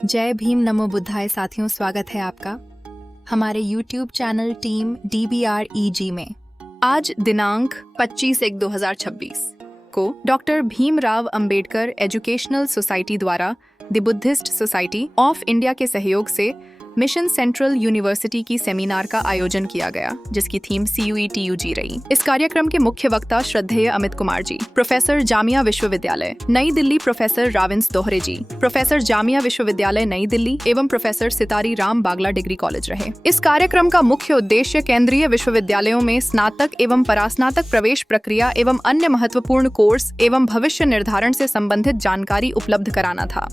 जय भीम नमो बुद्धाय साथियों, स्वागत है आपका हमारे YouTube चैनल टीम DBREG में। आज दिनांक 25/1/2026 को doctor Bhimrao Ambedkar educational society द्वारा the Buddhist society of India के सहयोग से मिशन सेंट्रल यूनिवर्सिटी की सेमिनार का आयोजन किया गया, जिसकी थीम CUETUG रही। इस कार्यक्रम के मुख्य वक्ता श्रद्धेय अमित कुमार जी, प्रोफेसर जामिया विश्वविद्यालय नई दिल्ली प्रोफेसर राविंस दोहरे जी, प्रोफेसर जामिया विश्वविद्यालय नई दिल्ली एवं प्रोफेसर सितारी राम बागला डिग्री कॉलेज रहे। इस कार्यक्रम का मुख्य उद्देश्य केंद्रीय विश्वविद्यालयों में स्नातक एवं परास्नातक प्रवेश प्रक्रिया एवं अन्य महत्वपूर्ण कोर्स एवं भविष्य निर्धारण से संबंधित जानकारी उपलब्ध कराना था।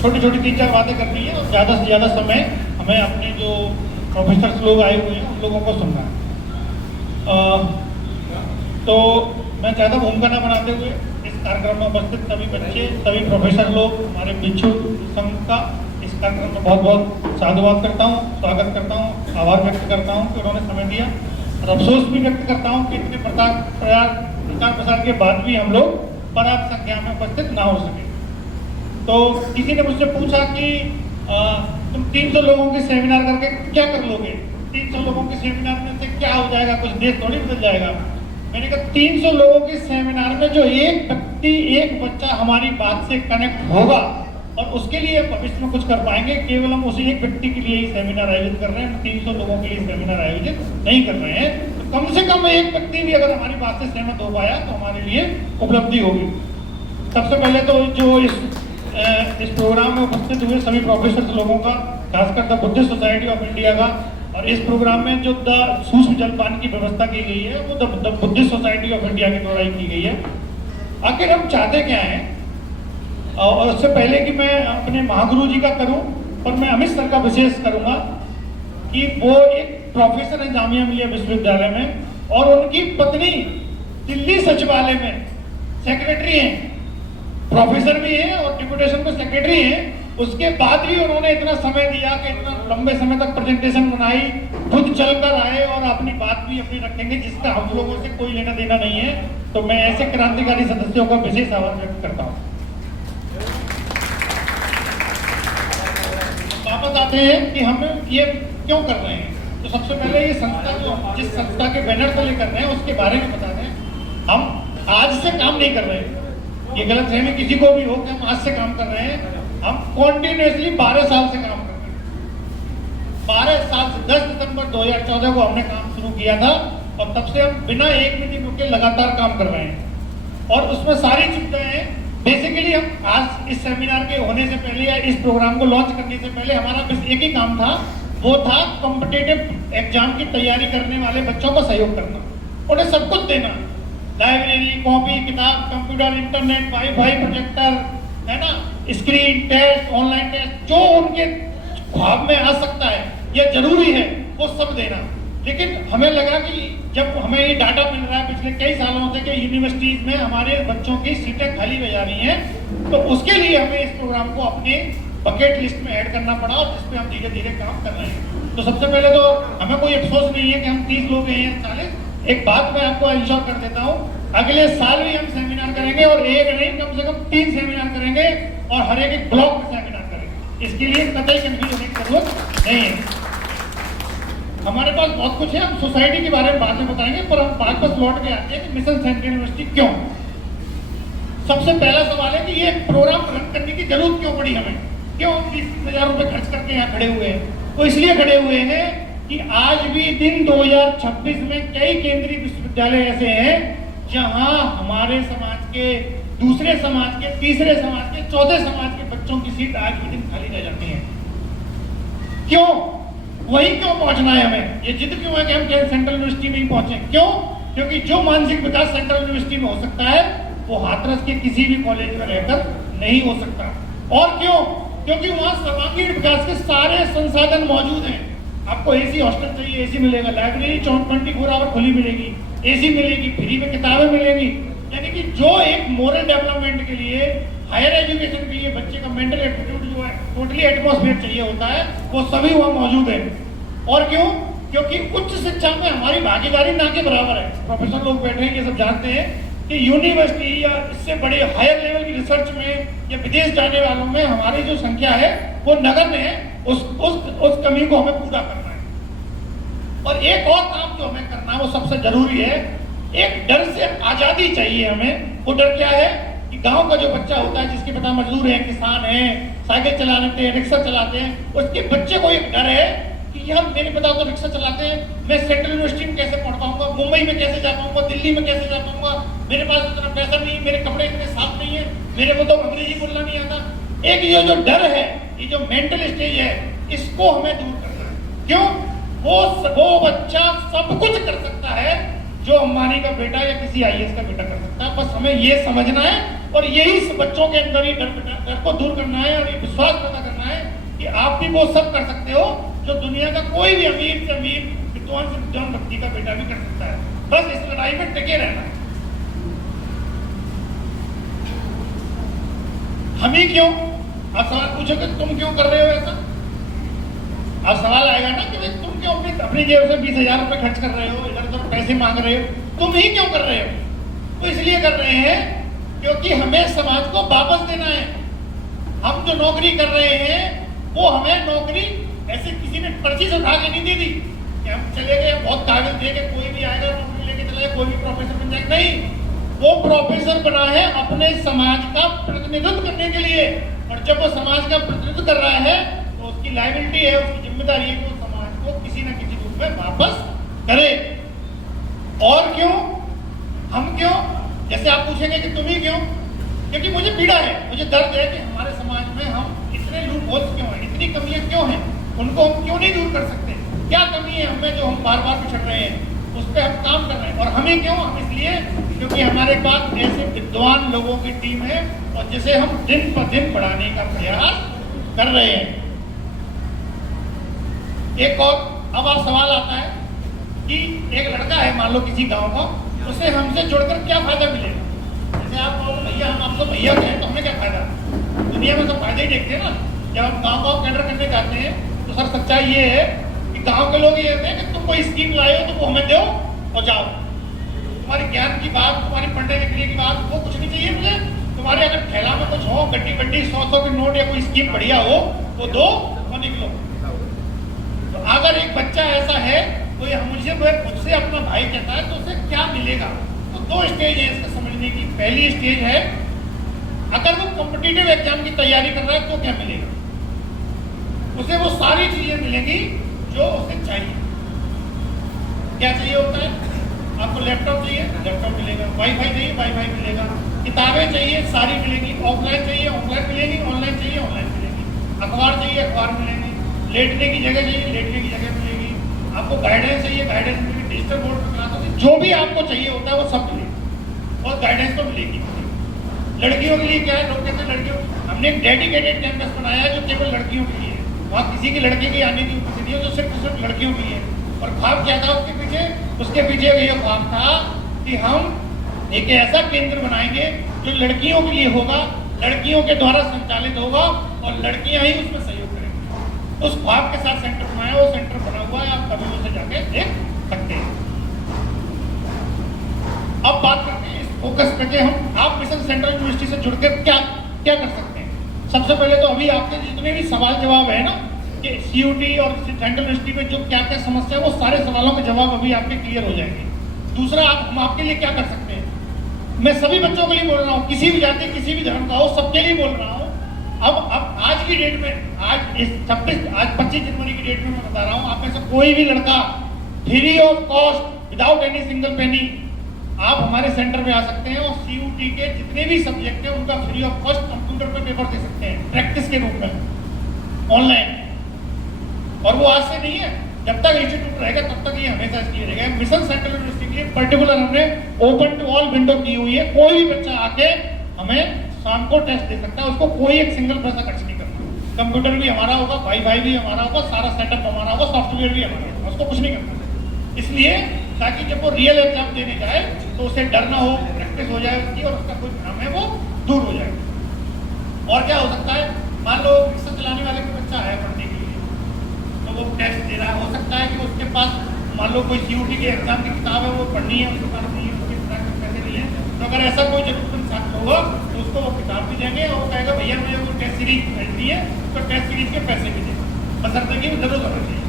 छोटी छोटी 3-4 बातें करनी है और ज़्यादा से ज़्यादा समय हमें अपने जो प्रोफेसर्स लोग आए हुए हैं उन लोगों को सुनना है। तो मैं चाहता हूँ भूमिका न बनाते हुए इस कार्यक्रम में उपस्थित सभी बच्चे, सभी प्रोफेसर लोग, हमारे भिक्षु संघ का इस कार्यक्रम में बहुत बहुत साधुवाद करता हूँ, स्वागत करता हूँ, आभार व्यक्त करता हूँ कि उन्होंने समय दिया और अफसोस भी व्यक्त करता हूँ कि इतने प्रचार प्रसार के बाद भी हम लोग पर्याप्त संख्या में उपस्थित ना हो सके। तो किसी ने मुझसे पूछा कि तुम 300 लोगों के सेमिनार करके क्या कर लोगे? 300 लोगों के सेमिनार में से क्या हो जाएगा? कुछ देश थोड़ी बदल जाएगा। मैंने कहा 300 लोगों के सेमिनार में जो एक व्यक्ति, एक बच्चा हमारी बात से कनेक्ट होगा और उसके लिए भविष्य में कुछ कर पाएंगे, केवल हम उसी एक व्यक्ति के लिए ही सेमिनार आयोजित कर रहे हैं, 300 लोगों के लिए सेमिनार आयोजित नहीं कर रहे हैं। तो कम से कम एक व्यक्ति भी अगर हमारी बात से सहमत हो पाया तो हमारे लिए उपलब्धि होगी। सबसे पहले तो जो इस प्रोग्राम में उपस्थित हुए सभी प्रोफेसर लोगों का, खासकर the Buddhist society of India का, और इस प्रोग्राम में जो द सूक्ष्म जलपान की व्यवस्था की गई है वो the Buddhist society of India के द्वारा ही की गई है। आखिर हम चाहते क्या हैं? और उससे पहले कि मैं अपने महागुरु जी का करूं, और मैं अमित सर का विशेष करूंगा कि वो एक प्रोफेसर है जामिया मिलिया विश्वविद्यालय में और उनकी पत्नी दिल्ली सचिवालय में सेक्रेटरी हैं, प्रोफेसर भी हैं और डिप्यूटेशन में सेक्रेटरी हैं। उसके बाद भी उन्होंने इतना समय दिया कि इतना लंबे समय तक प्रेजेंटेशन बनाई, खुद चलकर आए और अपनी बात भी अपनी रखेंगे, जिसका हम लोगों से कोई लेना देना नहीं है। तो मैं ऐसे क्रांतिकारी सदस्यों का विशेष आभार व्यक्त करता हूँ। वापस आते हैं कि हम ये क्यों कर रहे हैं। तो सबसे पहले ये संस्था, जो जिस संस्था के बैनर से कर रहे हैं उसके बारे में बता दें। हम आज से काम नहीं कर रहे हैं, ये गलतफहमी किसी को भी हो कि हम आज से काम कर रहे हैं। हम कॉन्टिन्यूसली 12 साल से काम कर रहे हैं। 12 साल से 10 दिसंबर 2014 को हमने काम शुरू किया था और तब से हम बिना एक भी दिन रुके लगातार काम कर रहे हैं। और उसमें सारी सुविधाएं, बेसिकली हम आज इस सेमिनार के होने से पहले या इस प्रोग्राम को लॉन्च करने से पहले हमारा बस एक ही काम था, वो था कॉम्पिटिटिव एग्जाम की तैयारी करने वाले बच्चों को सहयोग करना, उन्हें सब कुछ देना, लाइब्रेरी, कॉपी, किताब, कंप्यूटर, इंटरनेट, वाईफाई, प्रोजेक्टर, है ना, स्क्रीन, टेस्ट, ऑनलाइन टेस्ट, जो उनके ख्वाब में आ सकता है या जरूरी है वो सब देना। लेकिन हमें लगा कि जब हमें ये डाटा मिल रहा है पिछले कई सालों से कि यूनिवर्सिटीज में हमारे बच्चों की सीटें खाली हो जा रही हैं, तो उसके लिए हमें इस प्रोग्राम को अपने बकेट लिस्ट में ऐड करना पड़ा और जिसपे हम धीरे धीरे काम कर रहे हैं। तो सबसे पहले तो हमें कोई अफसोस नहीं है कि हम 30 लोग हैं या 40। एक बात मैं आपको इंश्योर कर देता हूँ, अगले साल भी हम सेमिनार करेंगे और एक नहीं, कम से कम 3 सेमिनार करेंगे और हर एक ब्लॉक में सेमिनार करेंगे। इसके लिए कतई कंफ्यूज होने की जरूरत नहीं है। हमारे पास बहुत कुछ है, हम सोसाइटी के बारे में बाद में बताएंगे, पर हम वापस लौट के आते हैं कि मिशन सेंट्रल यूनिवर्सिटी क्यों। सबसे पहला सवाल है कि ये प्रोग्राम रन करने की जरूरत क्यों पड़ी हमें, क्यों हम 20,000 रुपए खर्च करके यहाँ खड़े हुए हैं। तो इसलिए खड़े हुए हैं कि आज भी दिन 2026 में कई केंद्रीय विश्वविद्यालय ऐसे हैं जहां हमारे समाज के, दूसरे समाज के, तीसरे समाज के, चौथे समाज के बच्चों की सीट आज भी दिन खाली रह जाती है। क्यों? वही क्यों पहुंचना है हमें? ये जिद क्यों है कि हम सेंट्रल यूनिवर्सिटी में ही पहुंचे? क्यों? क्योंकि जो मानसिक विकास सेंट्रल यूनिवर्सिटी में हो सकता है वो हाथरस के किसी भी कॉलेज में रहकर नहीं हो सकता। और क्यों? क्योंकि वहां सर्वांगीण विकास के सारे संसाधन मौजूद हैं। आपको एसी हॉस्टल चाहिए, एसी मिलेगा, लाइब्रेरी 24 आवर खुली मिलेगी, एसी मिलेगी, फ्री में किताबें मिलेंगी। यानी कि जो एक मोरल डेवलपमेंट के लिए, हायर एजुकेशन के लिए बच्चे का मेंटल एप्टीट्यूड जो है, टोटली एटमॉस्फेयर चाहिए होता है, वो सभी वहाँ मौजूद है। और क्यों? क्योंकि उच्च शिक्षा में हमारी भागीदारी ना के बराबर है। प्रोफेसर लोग बैठे हैं, ये सब जानते हैं कि यूनिवर्सिटी या इससे बड़े हायर लेवल की रिसर्च में या विदेश जाने वालों में हमारी जो संख्या है वो नगण्य है। उस कमी को हमें पूरा करना है। और एक और काम जो हमें करना है वो सबसे जरूरी है, एक डर से आजादी चाहिए हमें। वो डर क्या है कि गांव का जो बच्चा होता है जिसके पिता मजदूर है, किसान है, साइकिल चलाते हैं, रिक्शा चलाते हैं, उसके बच्चे को एक डर है कि यार मेरे पिता तो रिक्शा चलाते हैं, मैं सेंट्रल यूनिवर्सिटी में कैसे पढ़ पाऊंगा, मुंबई में कैसे जा पाऊंगा, दिल्ली में कैसे जा पाऊंगा, मेरे पास इतना पैसा नहीं, मेरे कपड़े इतने साफ नहीं है, मेरे को तो अंग्रेजी बोलना नहीं आता। एक ये जो डर है, ये जो मेंटल स्टेज है, इसको हमें दूर करना है। क्यों? वो बच्चा सब कुछ कर सकता है जो अंबानी का बेटा या किसी आईएएस का बेटा कर सकता है। बस हमें ये समझना है और यही बच्चों के अंदर ही डर को दूर करना है और ये विश्वास पैदा करना है कि आप भी वो सब कर सकते हो जो दुनिया का कोई भी अमीर से अमीर, विद्वान से विद्वान व्यक्ति का बेटा भी कर सकता है। बस इस लड़ाई में टिके रहना है। हम ही क्यों? आप सवाल पूछोगे तुम क्यों कर रहे हो ऐसा? अब सवाल आएगा ना कि तुम क्यों अपनी जेब से 20,000 रुपए खर्च कर रहे हो, इधर उधर पैसे मांग रहे हो, तुम ही क्यों कर रहे हो? तो इसलिए कर रहे हैं क्योंकि हमें समाज को वापस देना है। हम जो नौकरी कर रहे हैं वो हमें नौकरी ऐसे किसी ने पर्ची से उठा के नहीं दे दी कि हम चले गए बहुत कागज दे के कोई भी आएगा नौकरी लेके चला जाए, कोई भी प्रोफेसर बन जाएगा। नहीं, वो प्रोफेसर बना है अपने समाज का प्रतिनिधित्व करने के लिए, और जब वो समाज का प्रतिनिधित्व कर रहा है तो उसकी लायबिलिटी है, उसकी जिम्मेदारी है कि वो समाज को किसी न किसी रूप में वापस करे। और क्यों? हम क्यों? जैसे आप पूछेंगे कि तुम ही क्यों? क्योंकि मुझे पीड़ा है, मुझे दर्द है कि हमारे समाज में हम इतने लूप होल्स क्यों हैं, इतनी कमियां क्यों हैं, उनको हम क्यों नहीं दूर कर सकते? क्या कमी है हमें जो हम बार बार पिछड़ रहे हैं, उस पर हम काम कर रहे हैं। और हमें क्यों? हम इसलिए क्योंकि हमारे पास ऐसे विद्वान लोगों की टीम है और जिसे हम दिन पर दिन बढ़ाने का प्रयास कर रहे हैं। एक और अब आप सवाल आता है कि एक लड़का है मान लो किसी गांव का, उसे हमसे जुड़कर क्या फायदा मिलेगा? जैसे आप भैया हम आपको भैया कहें तो हमें क्या फायदा? दुनिया में सब फायदे ही देखते हैं ना। जब हम गाँव कैडर करने जाते हैं तो सर सच्चाई ये है कि गाँव के लोग ये कहते हैं कि तुम कोई स्कीम लाए हो तो वो हमें दो और जाओ। तुम्हारी ज्ञान की बात, तुम्हारी पढ़ने लिखने की बात, वो कुछ नहीं चाहिए मुझे। तुम्हारे अगर थैला में कुछ हो, गड्डी गड्डी 100 के नोट या कोई स्कीम बढ़िया हो वो दो और निकलो। तो अगर एक बच्चा ऐसा है तो ये मुझसे अपना भाई कहता है तो उसे क्या मिलेगा? तो दो स्टेज है इसका समझने की। पहली स्टेज है अगर वो कॉम्पिटिटिव एग्जाम की तैयारी कर रहा है तो क्या मिलेगा? उसे वो सारी चीजें मिलेंगी जो उसे चाहिए। क्या चाहिए होता है? आपको लैपटॉप चाहिए, लैपटॉप मिलेगा, वाईफाई चाहिए, वाईफाई मिलेगा, किताबें चाहिए, सारी मिलेंगी, ऑफलाइन चाहिए, ऑफलाइन मिलेगी, ऑनलाइन चाहिए, ऑनलाइन मिलेगी, अखबार चाहिए, अखबार मिलेंगे, लेटने की जगह चाहिए, लेटने की जगह मिलेगी, आपको गाइडेंस चाहिए, गाइडेंस मिलेगी, डिजिटल बोर्ड पर क्लास होती है, जो भी आपको चाहिए होता है वो सब मिलेगा और गाइडेंस तो मिलेगी। लड़कियों के लिए क्या है? लोग कहते हैं लड़कियों, हमने एक डेडिकेटेड कैंपस बनाया है जो केवल लड़कियों के लिए है। वहाँ किसी की लड़के की आने की उपस्थिति है, जो सिर्फ लड़कियों के लिए है। और ख्वाब क्या था उसके पीछे? उसके पीछे ये ख्वाब था कि हम एक ऐसा केंद्र बनाएंगे जो लड़कियों के लिए होगा, लड़कियों के द्वारा संचालित होगा और लड़कियां ही उसमें सहयोग करेंगी। उस ख्वाब के साथ सेंटर बनाया, वो सेंटर बना हुआ है, आप कभी उसे जाके देख सकते हैं। अब बात करते हैं इस फोकस करके हम आप मिशन सेंट्रल यूनिवर्सिटी से जुड़कर क्या क्या कर सकते हैं। सबसे पहले तो अभी आपके जितने भी सवाल जवाब है ना कि सीयूटी और सेंट्रल यूनिवर्सिटी में जो क्या क्या समस्या है, वो सारे सवालों के जवाब अभी आपके क्लियर हो जाएंगे। दूसरा, हम आपके लिए क्या कर सकते हैं? मैं सभी बच्चों के लिए बोल रहा हूँ, किसी भी जाति, किसी भी धर्म का हो, सबके लिए बोल रहा हूँ। अब आज की डेट में, आज 25 जनवरी की डेट में मैं बता रहा हूँ, आप में से कोई भी लड़का free of cost without any single penny आप हमारे सेंटर में आ सकते हैं और सीयूटी के जितने भी सब्जेक्ट हैं उनका फ्री ऑफ कॉस्ट कंप्यूटर पे पेपर दे सकते हैं प्रैक्टिस के रूप में ऑनलाइन। और वो आज से नहीं है, जब तक इंस्टीट्यूट रहेगा तब तक ये हमेशा इसलिए रहेगा। मिशन सेंट्रल यूनिवर्सिटी के लिए पर्टिकुलर हमने ओपन टू ऑल विंडो की हुई है। कोई भी बच्चा आके हमें शाम को टेस्ट दे सकता है, उसको कोई एक सिंगल पैसा खर्च नहीं करना। कंप्यूटर भी हमारा होगा, वाईफाई भी हमारा होगा, सारा सेटअप हमारा होगा, सॉफ्टवेयर भी हमारा होगा, उसको कुछ नहीं करना। इसलिए ताकि जब वो रियल एग्जाम देने जाए तो उसे डर ना हो, प्रैक्टिस हो जाए उसकी और उसका कोई भ्रम है वो दूर हो जाए। और क्या हो सकता है? मान लो रिक्शा चलाने वाले का बच्चा है पढ़ने के लिए, तो वो टेस्ट दे रहा है, हो सकता है कि उसके पास मान लो कोई सीयूटी के एग्जाम की किताब है वो पढ़नी है, उसके पास नहीं है, उसके पैसे नहीं है, तो अगर ऐसा कोई जरूरतमंद छात्र होगा तो उसको वो किताब भी देंगे और वो कहेगा भैया मुझे वो टेस्ट सीरीज खरीदनी है तो टेस्ट सीरीज के पैसे भी देंगे, बशर्ते कि वो जरूर होना चाहिए।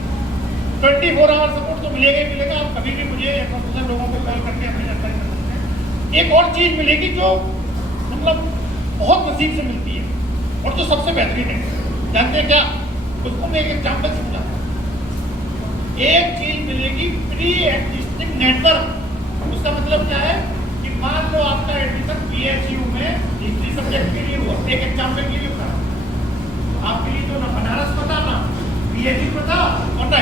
24 आवर सपोर्ट तो मिलेगा ही मिलेगा। आप कभी भी मुझे या प्रोफेसर लोगों को कॉल करके अपनी जानकारी कर सकते हैं। एक और चीज मिलेगी जो मतलब बहुत नसीब से मिलती है और जो सबसे बेहतरीन है, जानते हैं क्या? उसको मैं एक एग्जाम्पल समझाता हूँ। एक चीज मिलेगी प्री एग्जिस्टिंग नेटवर्क। उसका मतलब क्या है कि मान लो आपका एडमिशन PHU में हिस्ट्री सब्जेक्ट के लिए हुआ, एक एग्जाम्पल के लिए हुआ, आपके लिए तो ना बनारस पता ना PHU पता और ना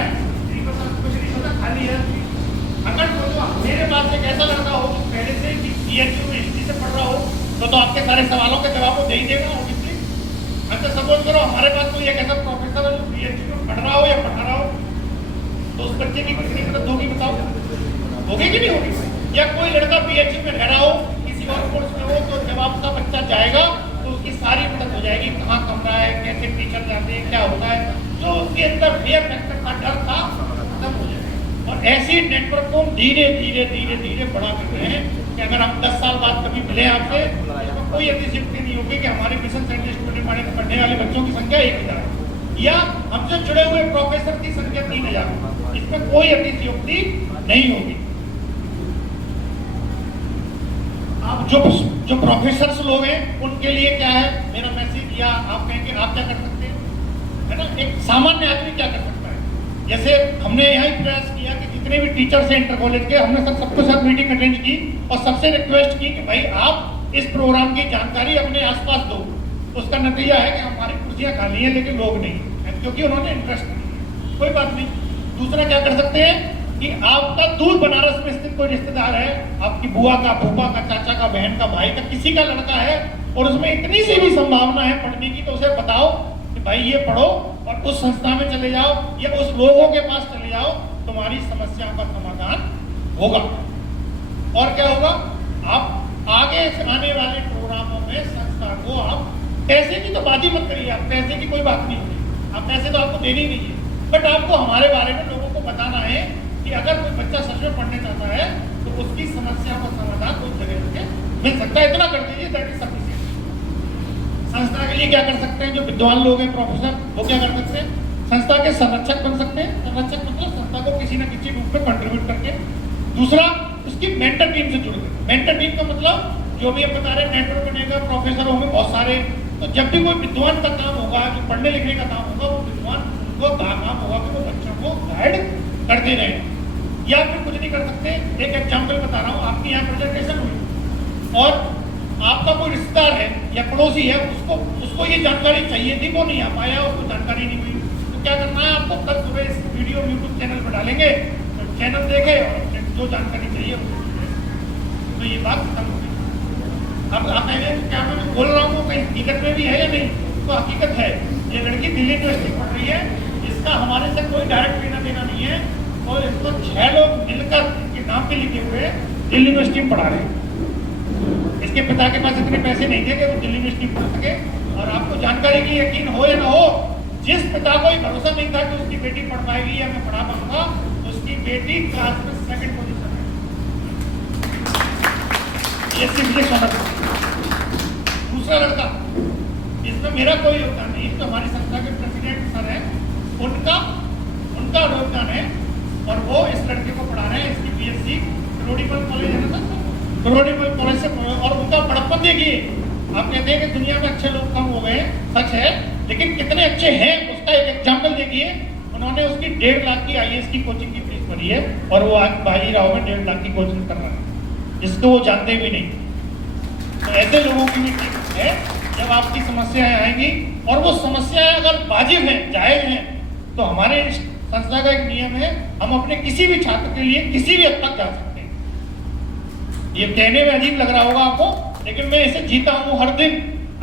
कुछ नहीं पता, खाली है। अगर तो मेरे पास एक ऐसा लड़का हो पहले से कि PHU में हिस्ट्री से पढ़ रहा हो तो आपके सारे सवालों के जवाब वो दे ही देगा ऑब्वियसली। अच्छा सपोज करो हमारे पास कोई एक ऐसा प्रोफेसर है जो PHU में पढ़ रहा हो या पढ़ा रहा हो, तो उस बच्चे की कितनी मदद होगी बताओ? होगी कि नहीं होगी? या कोई लड़का PHU में रह रहा हो किसी और कोर्स में हो तो जब आपका बच्चा जाएगा तो उसकी सारी मदद हो जाएगी, कहाँ कमरा है, कैसे टीचर जाते हैं, क्या होता है, जो उसके अंदर फेयर फैक्टर का डर था खत्म हो जाएगा। और ऐसी नेटवर्क को धीरे धीरे धीरे धीरे बढ़ा कर रहे हैं कि अगर हम 10 साल बाद कभी मिले आपसे तो कोई अतिशयोक्ति नहीं होगी कि हमारे मिशन साइंटिस्ट पढ़ने वाले बच्चों की संख्या 1000 या हमसे जुड़े हुए प्रोफेसर की संख्या 3000, इसमें कोई अतिशयोक्ति नहीं होगी। आप जो प्रोफेसर्स लोग हैं उनके लिए क्या है मेरा मैसेज, या आप कहेंगे आप क्या कर सकते हैं, है ना? एक सामान्य आदमी क्या कर सकता है? जैसे हमने यहाँ ही प्रयास किया कि जितने भी टीचर्स हैं इंटर कॉलेज के, हमने सबके साथ मीटिंग अटेंड की और सबसे रिक्वेस्ट की कि भाई आप इस प्रोग्राम की जानकारी अपने आसपास दो। उसका नतीजा है कि हमारी कुर्सियां खाली हैं लेकिन लोग नहीं, क्योंकि उन्होंने इंटरेस्ट नहीं। कोई बात नहीं। दूसरा क्या कर सकते हैं कि आपका दूर बनारस में स्थित कोई रिश्तेदार है, आपकी बुआ का, फूफा का, चाचा का, बहन का, भाई का, किसी का लड़का है और उसमें इतनी सी भी संभावना है पढ़ने की, तो उसे बताओ कि भाई ये पढ़ो और उस संस्था में चले जाओ या उस लोगों के पास चले जाओ, तुम्हारी समस्या का समाधान होगा। और क्या होगा? आप आगे से आने वाले प्रोग्रामों में संस्था को आप पैसे की तो बात ही मत करिए, आप पैसे की कोई बात नहीं होगी, आप पैसे तो आपको देने ही नहीं है, बट आपको हमारे बारे में लोगों को बताना है कि अगर कोई बच्चा सच में पढ़ने चाहता है तो उसकी समस्या का समाधान उस जगह से मिल सकता है। इतना कर दीजिए, दैट इज सफिशिएंट। संस्था के लिए क्या कर सकते हैं? जो विद्वान लोग हैं प्रोफेसर, वो क्या कर सकते हैं? संस्था के संरक्षक बन सकते हैं। संरक्षक मतलब संस्था को किसी न किसी रूप में कंट्रीब्यूट करके। दूसरा, उसकी मेंटर टीम से जुड़ गए। मेंटर टीम का मतलब जो भी हम बता रहे हैं, नेटवर्क बनेगा, प्रोफेसर होंगे बहुत सारे, तो जब भी कोई विद्वान का काम होगा, जो पढ़ने लिखने का काम होगा, वो विद्वान को काम होगा कि वो बच्चों को गाइड करते रहे। या फिर कुछ नहीं कर सकते, एक एग्जाम्पल बता रहा हूँ, आपकी यहाँ प्रेजेंटेशन हुई और आपका कोई रिश्तेदार है या पड़ोसी है, उसको ये जानकारी चाहिए थी, वो नहीं आ पाया, उसको जानकारी नहीं हुई, तो क्या करना है आपको? कल सुबह इस वीडियो यूट्यूब चैनल पर डालेंगे, तो चैनल देखे और जो जानकारी चाहिए तो ये बात खत्म हो गई। अब आप कहेंगे क्या मैं जो बोल रहा हूँ कहीं हकीकत में भी है या नहीं? तो हकीकत है। ये लड़की दिल्ली यूनिवर्सिटी पढ़ रही है, इसका हमारे से कोई डायरेक्ट लेना देना नहीं है और इसको 6 लोग मिलकर इनके नाम पे लिखे हुए दिल्ली यूनिवर्सिटी में पढ़ा रहे हैं। इसके पिता के पास इतने पैसे नहीं थे कि वो दिल्ली यूनिवर्सिटी पढ़ सके। और आपको जानकारी की यकीन हो या ना हो, जिस पिता को ही भरोसा नहीं था कि उसकी बेटी पढ़ पाएगी या मैं पढ़ा पाऊंगा, उसकी बेटी क्लास में 2nd पोजीशन है। ये सिर्फ ऑनर। दूसरा लड़का, इसमें मेरा कोई योगदान नहीं, तो हमारी संस्था के प्रेसिडेंट सर है, उनका योगदान है और वो इस लड़के को पढ़ा रहे हैं। इसकी BSc करोड़ीमल कॉलेज है ना सर, करोड़ीमल कॉलेज से, और उनका बड़प्पन देखिए। आप कहते हैं कि दुनिया में अच्छे लोग कम हो गए, सच है, लेकिन कितने अच्छे हैं उसका एक एग्जाम्पल देखिए। उन्होंने उसकी 1.5 लाख की IAS की कोचिंग की फीस भरी है और वो आज बाजीराव में 1.5 लाख की कोचिंग कर रहा है, जिसको वो जानते भी नहीं। तो ऐसे लोगों की भी टीम है। जब आपकी समस्याएं आएंगी और वो समस्याएं अगर वाजिब हैं, जायज हैं, तो हमारे संस्था का एक नियम है, हम अपने किसी भी छात्र के लिए किसी भी हद तक जा सकते हैं। ये कहने में अजीब लग रहा होगा आपको, लेकिन मैं इसे जीता हूँ हर दिन।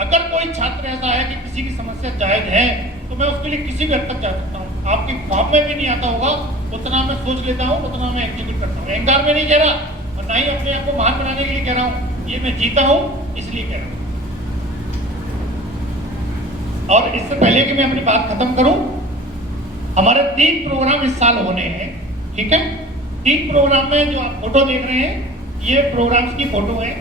अगर कोई छात्र ऐसा है कि किसी की समस्या जायज है, तो मैं उसके लिए किसी भी हद तक जा सकता हूँ। आपके ख्वाब में भी नहीं आता होगा, उतना मैं सोच लेता हूँ, उतना मैं एग्जीक्यूट करता हूँ। अहंकार में नहीं कह रहा और ना ही अपने आप को महान बनाने के लिए कह रहा हूँ, ये मैं जीता हूँ इसलिए कह रहा हूँ। और इससे पहले कि मैं अपनी बात खत्म करूं, हमारे 3 प्रोग्राम इस साल होने हैं, ठीक है? 3 प्रोग्राम में जो आप फोटो देख रहे हैं, ये प्रोग्राम्स की फोटो है।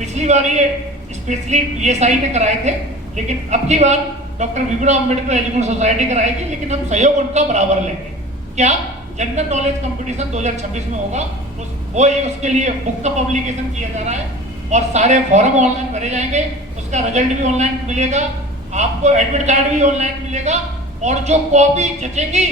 पिछली बार ये स्पेशली पीएसआई ने कराए थे, लेकिन अब की बार doctor Bhimrao Ambedkar education society कराएगी, लेकिन हम सहयोग उनका बराबर लेंगे। क्या जनरल नॉलेज कंपटीशन 2026 में होगा, उसके लिए बुक का पब्लिकेशन किया जा रहा है और सारे फॉर्म ऑनलाइन भरे जाएंगे, उसका रिजल्ट भी ऑनलाइन मिलेगा, आपको एडमिट कार्ड भी ऑनलाइन मिलेगा और जो कॉपी जचेगी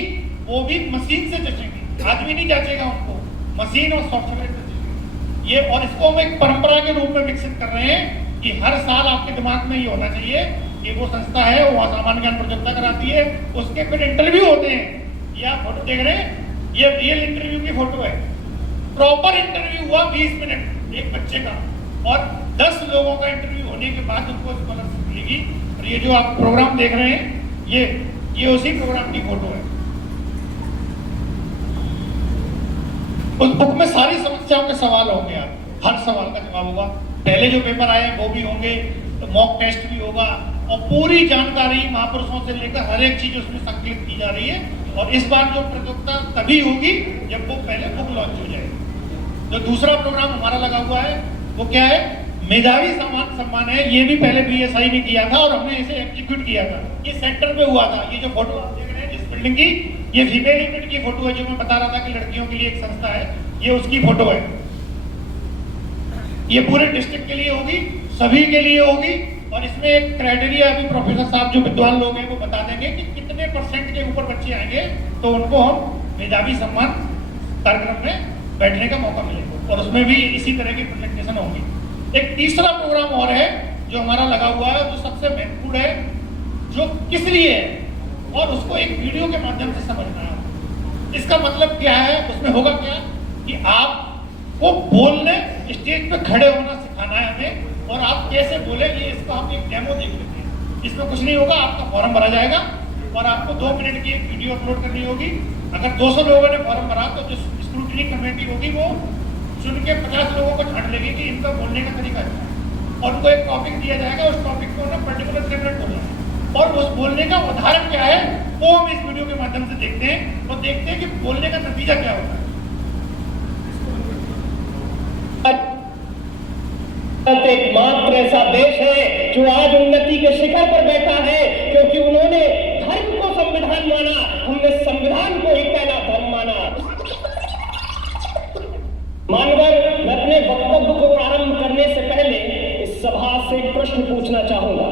वो भी मशीन से जचेगी, आदमी नहीं जचेगा उनको, मशीन और सॉफ्टवेयर जचेगी ये। और इसको हम एक परंपरा के रूप में विकसित कर रहे हैं कि हर साल आपके दिमाग में ये होना चाहिए कि वो संस्था है वो सामान्य ज्ञान प्रतियोगिता कराती है, उसके फिर इंटरव्यू होते हैं। ये आप फोटो देख रहे हैं, ये रियल इंटरव्यू की फोटो है, प्रॉपर इंटरव्यू हुआ 20 मिनट एक बच्चे का और 10 लोगों का इंटरव्यू होने के बाद उनको स्कॉलरशिप मिलेगी। और ये जो आप प्रोग्राम देख रहे हैं ये उसी प्रोग्राम की फोटो है। उस बुक में सारी समस्याओं के सवाल होंगे, आप हर सवाल का जवाब होगा, पहले जो पेपर आए वो भी होंगे, तो मॉक टेस्ट भी होगा और पूरी जानकारी महापुरुषों से लेकर हर एक चीज उसमें संकलित की जा रही है। और इस बार जो प्रतियोगिता तभी होगी जब वो पहले बुक लॉन्च हो जाएगी। जो दूसरा प्रोग्राम हमारा लगा हुआ है वो क्या है, मेधावी सम्मान है। ये भी पहले बीएसआई ने किया था और हमने इसे एग्जीक्यूट किया था, ये सेंटर पे हुआ था। ये जो फोटो आप देख रहे हैं जिस बिल्डिंग की, ये फीमेल यूनिट की फोटो है, जो मैं बता रहा था कि लड़कियों के लिए एक संस्था है, ये उसकी फोटो है। ये पूरे डिस्ट्रिक्ट के लिए होगी, सभी के लिए होगी और इसमें एक क्राइटेरिया अभी प्रोफेसर साहब जो विद्वान लोग हैं वो बता देंगे कि कितने % के ऊपर बच्चे आएंगे तो उनको हम मेधावी सम्मान कार्यक्रम में बैठने का मौका मिलेगा और उसमें भी इसी तरह की प्रेजेंटेशन होगी। एक तीसरा प्रोग्राम और है जो हमारा लगा हुआ है, जो सबसे महत्वपूर्ण है, जो किस लिए है और उसको एक वीडियो के माध्यम से समझना है। इसका मतलब क्या है, उसमें होगा क्या कि आपको बोलने स्टेज पे खड़े होना सिखाना है हमें और आप कैसे बोले ये इसका हम एक डेमो देख लेते हैं। इसमें कुछ नहीं होगा, आपका फॉर्म भरा जाएगा और आपको 2 मिनट की एक वीडियो अपलोड करनी होगी। अगर 200 लोगों ने फॉर्म भरा तो जो स्क्रूटनी कमेटी होगी वो सुन के 50 लोगों को छांट लेगी कि इनका बोलने का तरीका है और उनको एक टॉपिक दिया जाएगा, उस टॉपिक को ना पर्टिकुलर 3 मिनट बोलना है और उस बोलने का उदाहरण क्या है वो हम इस वीडियो के माध्यम से देखते हैं और देखते हैं कि बोलने का नतीजा क्या होता है। एकमात्र ऐसा देश है जो आज उन्नति के शिखर पर बैठा है क्योंकि उन्होंने धर्म को संविधान माना, हमने संविधान को ही पहला धर्म माना। मानवर, मैं अपने वक्तव्य को प्रारंभ करने से पहले इस सभा से एक प्रश्न पूछना चाहूंगा।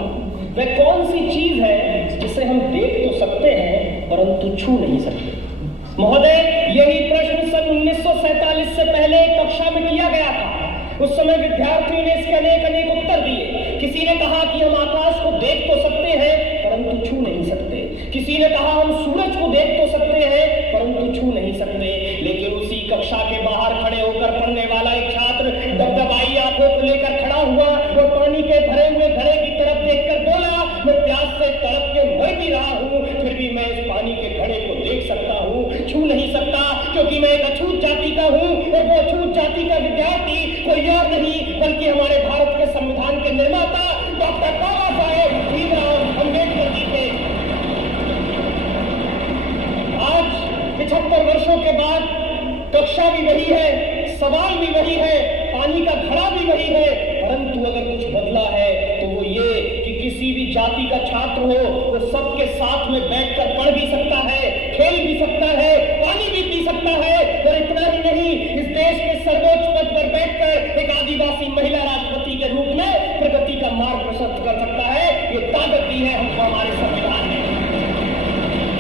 वह कौन सी चीज है जिसे हम देख तो सकते हैं परंतु छू नहीं सकते? महोदय, यही प्रश्न सन 1947 से पहले कक्षा में किया गया था। उस समय विद्यार्थियों ने इसके अनेक उत्तर दिए। किसी ने कहा कि हम आकाश को देख तो सकते हैं परंतु छू नहीं सकते। किसी ने कहा हम सूरज को देख तो सकते हैं परंतु छू नहीं सकते। लेकिन उसी कक्षा के बाहर खड़े होकर पढ़ने वाला एक छात्र दबदबाई आंखों को लेकर खड़ा हुआ और पानी के भरे हुए घड़े की तरफ देखकर बोला, मैं प्यास से तड़प के मर भी रहा हूँ, फिर भी मैं इस पानी के घड़े को देख सकता हूँ, छू नहीं सकता, क्योंकि मैं एक अछूत जाति का हूँ और वो अछूत जाति का विद्यार्थी कोई और नहीं बल्कि हमारे भारत के संविधान के निर्माता डॉक्टर बाबा साहेब भीमराव अम्बेडकर जी थे। आज 75 वर्षों के बाद कक्षा भी वही है, सवाल भी वही है, पानी का घड़ा भी वही है, परंतु अगर कुछ बदला है तो वो ये कि किसी भी जाति का छात्र हो वो सबके साथ में बैठकर पढ़ भी सकता है, खेल भी सकता है, पानी भी पी सकता है और इतना ही नहीं, इस देश के सर्वोच्च पद पर बैठकर एक आदिवासी महिला राष्ट्रपति के रूप में प्रगति का मार्ग प्रशस्त कर सकता है। ये ताकत दी है हमको हमारे संविधान ने।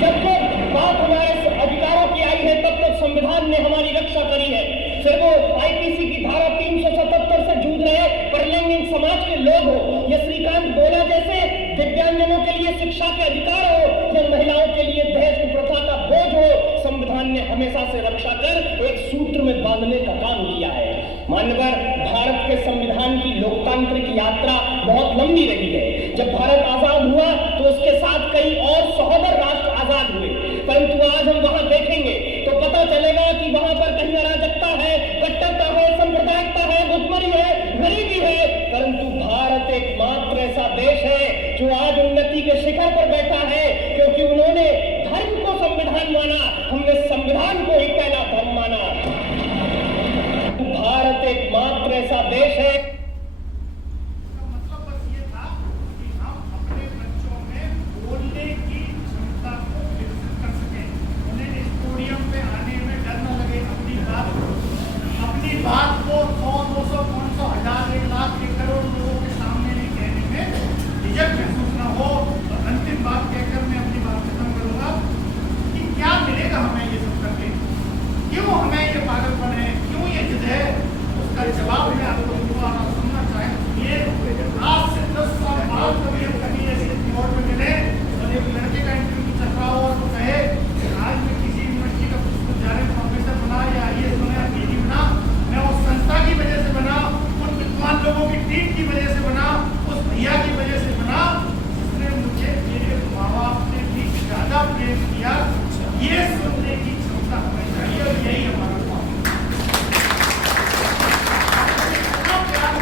जब तक बात हमारे अधिकारों की आई है तब तक संविधान ने हमारी रक्षा करी है। फिर वो आईपीसी की धारा 377 से जूझ रहे परलैंगिक समाज के लोग हो या श्रीकांत बोला जैसे दिव्यांगजनों के लिए शिक्षा के अधिकार हो या महिलाओं के लिए दहेज प्रथा का बोझ हो, संविधान ने हमेशा से रक्षा कर एक सूत्र में बांधने का काम किया है। मान्यवर, भारत के संविधान की लोकतांत्रिक यात्रा बहुत लंबी रही है। जब भारत आजाद हुआ तो उसके साथ कई और सहोदर राष्ट्र आजाद हुए, परंतु आज हम वहां देखेंगे तो पता चलेगा कि वहां पर कहीं अराजकता है, कट्टरता है, सांप्रदायिकता है, भुखमरी है, गरीबी है, परंतु भारत एकमात्र ऐसा देश है जो आज उन्नति के शिखर पर बैठा है क्योंकि उन्होंने धर्म को संविधान माना, हमने संविधान को ही पहला धर्म माना। भारत एकमात्र ऐसा देश है ये सुनने की क्षमता हमें चाहिए और यही हमारा काम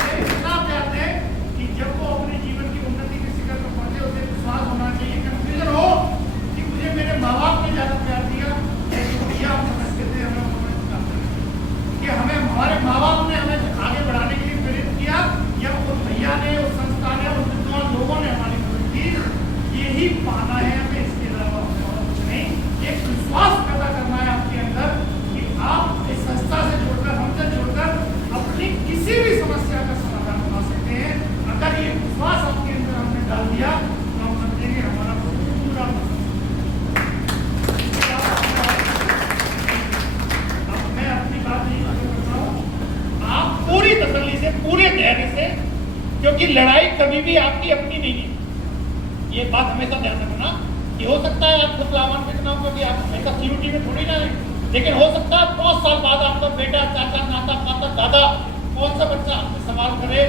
है। इतना प्यार है कि जब वो अपने जीवन की उन्नति के शिखर पर पहुंचे उसे विश्वास होना चाहिए, कंफ्यूजन हो कि मुझे मेरे माँ बाप ने ज्यादा प्यार दिया, भैया हम समझते थे हमें कि हमें हमारे माँ बाप ने हमें आगे बढ़ाने के लिए प्रेरित किया, या उस भैया ने, उस संस्था ने, उस विद्वान लोगों ने हमारी मदद की। यही पाना है हमें, इसके अलावा और कुछ नहीं। एक विश्वास पैदा करना है आपके अंदर कि आप इस संस्था से जुड़कर, हमसे जुड़कर अपनी किसी भी समस्या का समाधान बना सकते हैं। अगर ये विश्वास आपके अंदर हमने डाल दिया तो हम समझेंगे हमारा पूरा मैं अपनी बात नहीं करता हूँ, आप पूरी तसल्ली से, पूरे धैर्य से, क्योंकि लड़ाई कभी भी आपकी अपनी नहीं है। ये बात हमेशा ध्यान रखना कि हो सकता है आप खुद लाभान्वित ना हो, क्योंकि आप हमेशा सीयूटी में थोड़ी ना है, लेकिन हो सकता है 5 साल बाद आपका बेटा, चाचा, नाता, पाता, दादा, कौन सा बच्चा आपसे सवाल करे,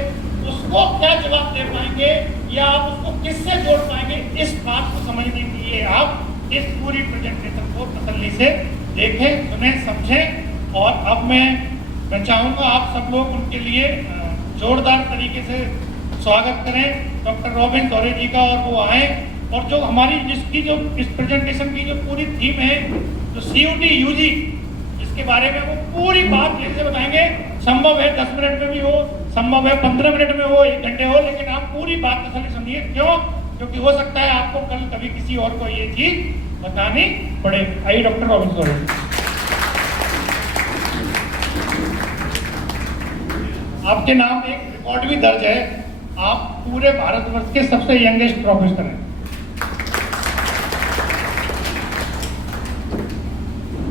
उसको क्या जवाब दे पाएंगे या आप उसको किससे जोड़ पाएंगे, इस बात को समझने के लिए आप इस पूरी प्रेजेंटेशन को तसल्ली से देखें, सुने, समझें। और अब मैं चाहूँगा आप सब लोग उनके लिए जोरदार तरीके से स्वागत करें डॉक्टर रॉबिन धौरे जी का, और वो आए और जो हमारी जिसकी जो इस प्रेजेंटेशन की जो पूरी थीम है, जो सीयूटी यूजी, इसके बारे में वो पूरी बात कैसे बताएंगे। संभव है 10 मिनट में भी हो, संभव है 15 मिनट में हो, 1 घंटे हो, लेकिन आप पूरी बात तसल्ली समझिए। क्यों? क्योंकि हो सकता है आपको कल कभी किसी और को ये चीज बतानी पड़े। आइए डॉक्टर रॉबिन धौरे। आपके नाम एक रिकॉर्ड भी दर्ज है, आप पूरे भारतवर्ष के सबसे यंगेस्ट प्रोफेसर हैं।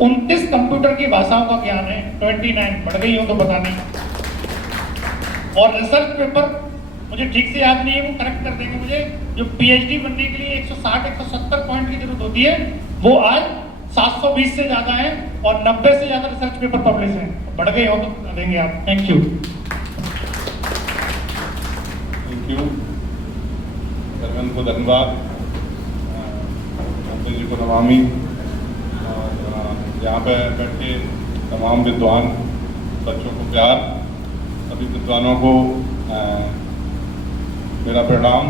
29 कंप्यूटर की भाषाओं का ज्ञान है, 29 बढ़ गई हो तो बता नहीं। और रिसर्च पेपर मुझे ठीक से याद नहीं है, वो करेक्ट कर देंगे मुझे, जो पीएचडी बनने के लिए 160-170 पॉइंट की जरूरत होती है, वो आज 720 से ज्यादा है, और 90 से ज्यादा रिसर्च पेपर पब्लिश हैं। बढ़ गए हो तो बता देंगे आप। Thank you. सरवन को धन्यवाद, मंत्री जी को नमामि, और यहाँ पे बैठे तमाम विद्वान बच्चों को प्यार, सभी विद्वानों को मेरा प्रणाम।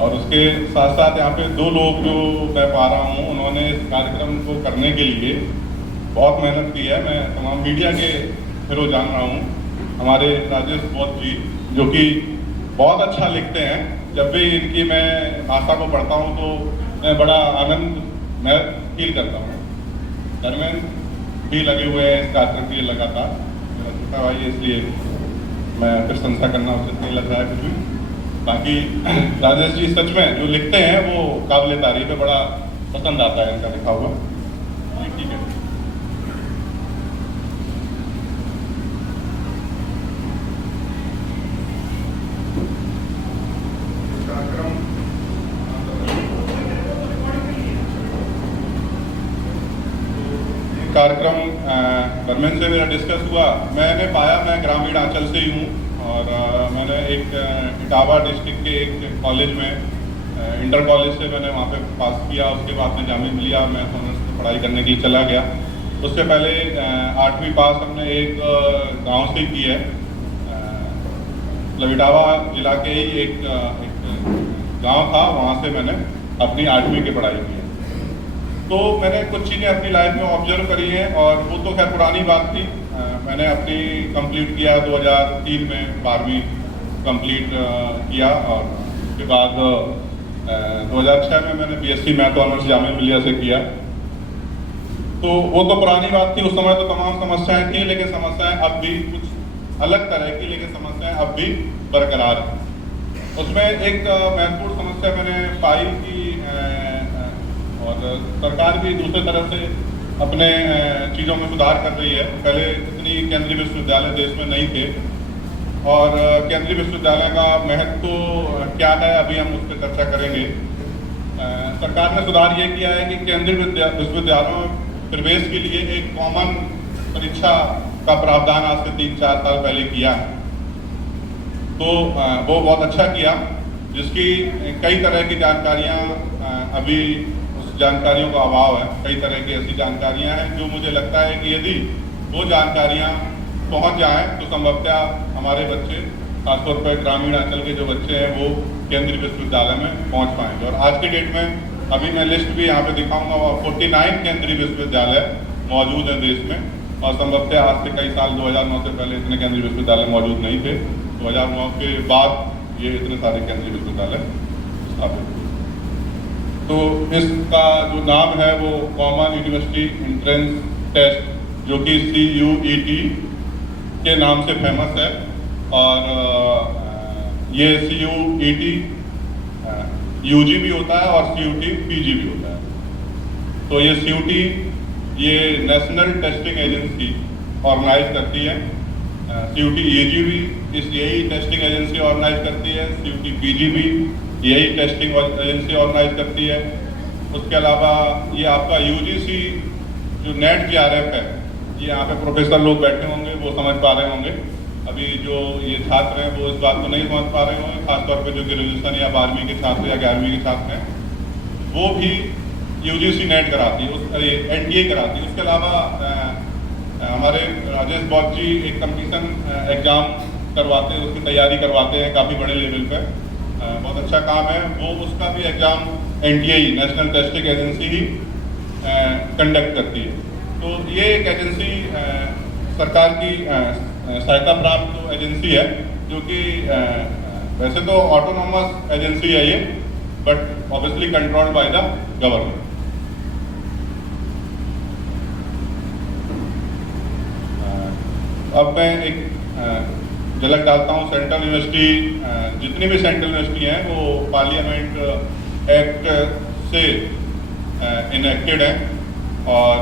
और उसके साथ साथ यहाँ पे 2 लोग जो मैं पा रहा हूँ, उन्होंने इस कार्यक्रम को करने के लिए बहुत मेहनत की है। मैं तमाम मीडिया के थ्रू जान रहा हूँ, हमारे राजेश बौद्ध जी जो कि बहुत अच्छा लिखते हैं। जब भी इनकी मैं भाषा को पढ़ता हूँ तो मैं बड़ा आनंद मैं फील करता हूँ। धर्मेंद्र भी लगे हुए हैं इस कार्यक्रम के लिए लगातार, मेरा छोटा भाई है, इसलिए मैं प्रशंसा करना उचित नहीं लग रहा है कुछ भी। बाकी राजेश जी सच में जो लिखते हैं वो काबिल तारीफ है, बड़ा पसंद आता है इनका लिखा हुआ। ठीक है, कार्यक्रम धर्मेंद्र से मेरा डिस्कस हुआ। मैंने पाया, मैं ग्रामीण आंचल से ही हूँ, और मैंने एक इटावा डिस्ट्रिक्ट के एक कॉलेज में इंटर कॉलेज से मैंने वहाँ पे पास किया। उसके बाद में जामिया मिलिया मैं ऑनर्स में पढ़ाई करने के लिए चला गया। उससे पहले 8वीं पास हमने एक गांव से की है, मतलब इटावा जिला के ही एक गांव था, वहाँ से मैंने अपनी 8वीं की पढ़ाई की है। तो मैंने कुछ चीज़ें अपनी लाइफ में ऑब्जर्व करी हैं, और वो तो खैर पुरानी बात थी। मैंने अपनी कंप्लीट किया 2003 में, 12वीं कंप्लीट किया, और उसके बाद 2006 में मैंने BSc math honours Jamia Millia से किया। तो वो तो पुरानी बात थी, उस समय तो तमाम समस्याएं थी, लेकिन समस्याएं अब भी कुछ अलग तरह की, लेकिन समस्याएं अब भी बरकरार हैं। उसमें एक महत्वपूर्ण समस्या मैंने पाई कि और सरकार भी दूसरे तरह से अपने चीज़ों में सुधार कर रही है। पहले इतनी केंद्रीय विश्वविद्यालय देश में नहीं थे, और केंद्रीय विश्वविद्यालय का महत्व क्या है अभी हम उस पर चर्चा करेंगे। सरकार ने सुधार ये किया है कि केंद्रीय विश्वविद्यालयों में प्रवेश के लिए एक कॉमन परीक्षा का प्रावधान आज से 3-4 साल पहले किया है। तो वो बहुत अच्छा किया, जिसकी कई तरह की जानकारियाँ अभी उस जानकारियों का अभाव है। कई तरह की ऐसी जानकारियां हैं जो मुझे लगता है कि यदि वो जानकारियां पहुंच जाएं तो संभवतः हमारे बच्चे, खासतौर पर ग्रामीण अंचल के जो बच्चे हैं, वो केंद्रीय विश्वविद्यालय में पहुंच पाएंगे। और आज की डेट में अभी मैं लिस्ट भी यहाँ पे दिखाऊंगा, 49 केंद्रीय विश्वविद्यालय मौजूद हैं देश में, और संभवतः आज से कई साल 2009 से पहले इतने केंद्रीय विश्वविद्यालय मौजूद नहीं थे। 2009 के बाद ये इतने सारे केंद्रीय विश्वविद्यालय स्थापित हुए। तो इसका जो नाम है वो कॉमन यूनिवर्सिटी एंट्रेंस टेस्ट, जो कि CUET के नाम से फेमस है। और ये CUET UG भी होता है और CUT PG भी होता है। तो ये CUT ये नेशनल टेस्टिंग एजेंसी ऑर्गेनाइज करती है। CUT AG भी यही टेस्टिंग एजेंसी ऑर्गेनाइज करती है। CUT PG भी यही टेस्टिंग एजेंसी ऑर्गेनाइज करती है। उसके अलावा ये आपका UGC जो नेट JRF है, ये यहाँ पे प्रोफेसर लोग बैठे होंगे, वो समझ पा रहे होंगे। अभी जो ये छात्र हैं वो इस बात को नहीं समझ पा रहे होंगे, खासतौर पे जो ग्रेजुएशन या 12वीं के छात्र या 11वीं के छात्र हैं, वो भी UGC नेट कराती है, NTA कराती है। उसके अलावा हमारे राजेश बौद्ध जी एक कंपटीशन एग्जाम करवाते हैं, उसकी तैयारी करवाते हैं काफ़ी बड़े लेवल पर, बहुत अच्छा काम है वो। उसका भी exam NTA national testing agency ही कंडक्ट करती है। तो ये एक एजेंसी सरकार की सहायता प्राप्त एजेंसी है, जो कि वैसे तो ऑटोनॉमस एजेंसी है ये, but obviously controlled by the government. अब मैं एक झलक डालता हूँ सेंट्रल यूनिवर्सिटी, जितनी भी सेंट्रल यूनिवर्सिटी हैं वो पार्लियामेंट एक्ट से इनेक्टेड हैं और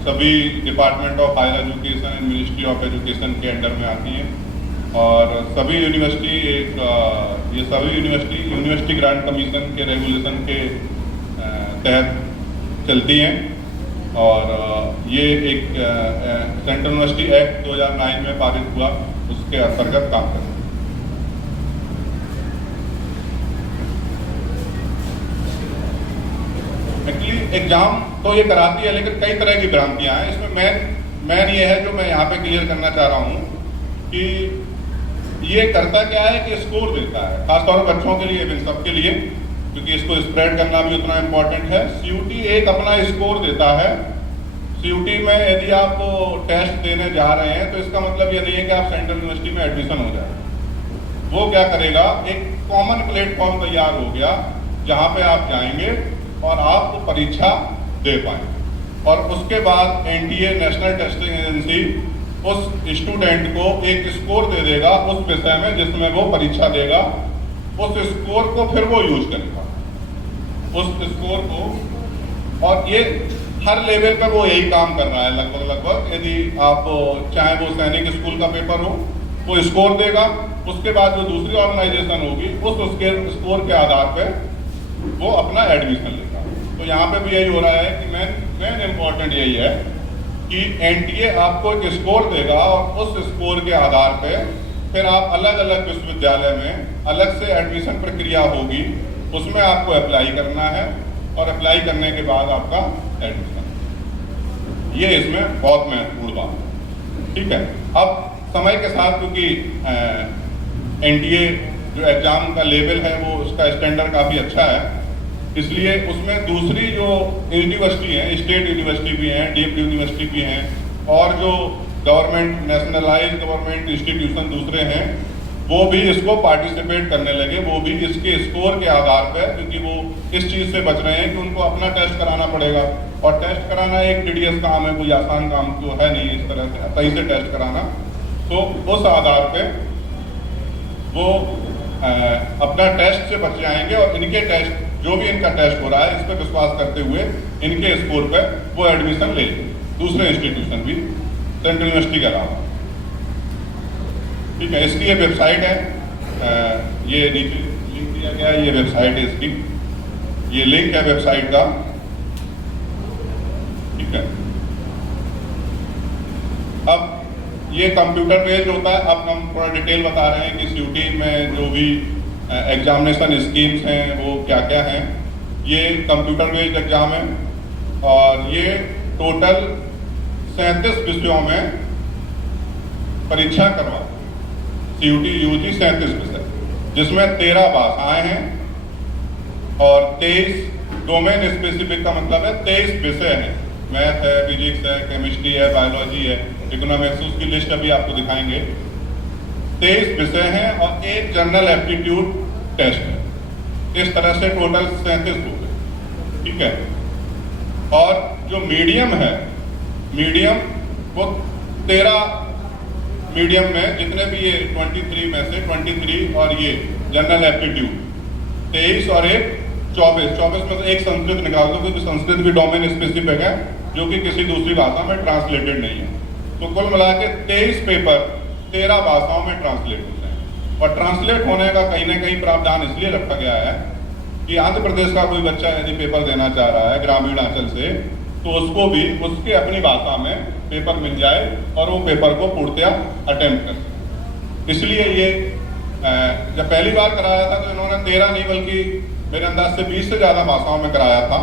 सभी department of higher education and ministry of education के अंडर में आती हैं। और सभी यूनिवर्सिटी ये सभी यूनिवर्सिटी ग्रांट कमीशन के रेगुलेशन के तहत चलती हैं। और ये एक सेंट्रल यूनिवर्सिटी एक्ट 2009 में पारित हुआ, उसके अंतर्गत काम करते हैं। एक्चुअली एग्जाम तो ये कराती है, लेकिन कई तरह की भ्रांतियां हैं इसमें। मेन ये है जो मैं यहाँ पे क्लियर करना चाह रहा हूँ कि ये करता क्या है कि स्कोर देता है, खासतौर पर बच्चों के लिए, इन सबके लिए, क्योंकि इसको स्प्रेड करना भी उतना इम्पोर्टेंट है। CUT एक अपना स्कोर देता है। CUT में यदि आप टेस्ट देने जा रहे हैं तो इसका मतलब ये नहीं है कि आप सेंट्रल यूनिवर्सिटी में एडमिशन हो जाए। वो क्या करेगा, एक कॉमन प्लेटफॉर्म तैयार हो गया जहाँ पे आप जाएंगे और आप परीक्षा दे पाएंगे। और उसके बाद NTA नेशनल टेस्टिंग एजेंसी उस स्टूडेंट को एक स्कोर दे देगा उस विषय में जिसमें वो परीक्षा देगा। उस स्कोर को फिर वो यूज करेगा, उस स्कोर को। और ये हर लेवल पर वो यही काम कर रहा है लगभग। यदि आप चाहे वो सैनिक स्कूल का पेपर हो, वो स्कोर देगा, उसके बाद जो दूसरी ऑर्गेनाइजेशन होगी उसके स्कोर के आधार पर वो अपना एडमिशन लेगा। तो यहाँ पे भी यही हो रहा है कि मेन इम्पोर्टेंट यही है कि NTA आपको एक स्कोर देगा और उस स्कोर के आधार पे फिर आप अलग अलग विश्वविद्यालय में अलग से एडमिशन प्रक्रिया होगी, उसमें आपको अप्लाई करना है और अप्लाई करने के बाद आपका एडमिशन। ये इसमें बहुत महत्वपूर्ण बात है, ठीक है। अब समय के साथ क्योंकि NTA जो एग्जाम का लेवल है वो उसका स्टैंडर्ड काफ़ी अच्छा है, इसलिए उसमें दूसरी जो यूनिवर्सिटी हैं, स्टेट यूनिवर्सिटी भी हैं, डीम्ड यूनिवर्सिटी भी हैं, और जो गवर्नमेंट नेशनलाइज गवर्नमेंट इंस्टीट्यूशन दूसरे हैं, वो भी इसको पार्टिसिपेट करने लगे। वो भी इसके स्कोर के आधार पर, क्योंकि वो इस चीज़ से बच रहे हैं कि उनको अपना टेस्ट कराना पड़ेगा, और टेस्ट कराना एक tedious काम है, कोई आसान काम तो है नहीं इस तरह से सही से टेस्ट कराना। तो उस आधार पे वो अपना टेस्ट से बच जाएंगे और इनके टेस्ट, जो भी इनका टेस्ट हो रहा है, इस पर विश्वास करते हुए इनके स्कोर पे वो एडमिशन ले दूसरे इंस्टीट्यूशन भी सेंट्रल यूनिवर्सिटी के अलावा, ठीक है। इसकी ये वेबसाइट है, ये नीचे लिंक दिया गया है, ये वेबसाइट है इसकी, ये लिंक है वेबसाइट का, ठीक है। अब ये कंप्यूटर बेस्ड होता है। अब हम थोड़ा डिटेल बता रहे हैं कि CUT में जो भी एग्जामिनेशन स्कीम्स हैं वो क्या क्या हैं। ये कंप्यूटर बेस्ड एग्जाम है और ये टोटल 37 विषयों में परीक्षा करवा CUT UG 37 विषय, जिसमें 13 भाषाएं हैं और 23 डोमेन स्पेसिफिक का मतलब है 23 विषय हैं। मैथ है, फिजिक्स है, केमिस्ट्री है, बायोलॉजी है, इकोनॉमिक्स, उसकी लिस्ट अभी आपको दिखाएंगे। 23 विषय हैं और एक जनरल एप्टीट्यूड टेस्ट है। इस तरह से टोटल 37 बुक है, ठीक है। और जो मीडियम है, मीडियम वो 13 मीडियम में जितने भी ये 23 में से 23 और ये जनरल एप्टीट्यूड 23 और एक 24 में से एक संस्कृत निकाल दो, क्योंकि संस्कृत भी डोमेन स्पेसिफिक है जो कि किसी दूसरी भाषा में ट्रांसलेटेड नहीं है। तो कुल मिला के 23 पेपर 13 भाषाओं में ट्रांसलेट होते हैं। और ट्रांसलेट होने का कहीं ना कहीं प्रावधान इसलिए रखा गया है कि आंध्र प्रदेश का कोई बच्चा यदि पेपर देना चाह रहा है ग्रामीण अंचल से, तो उसको भी उसके अपनी भाषा में पेपर मिल जाए और वो पेपर को पूर्णतया अटेम्प्ट कर। इसलिए ये जब पहली बार कराया था तो इन्होंने 13 नहीं बल्कि मेरे अंदाज से 20 से ज़्यादा भाषाओं में कराया था।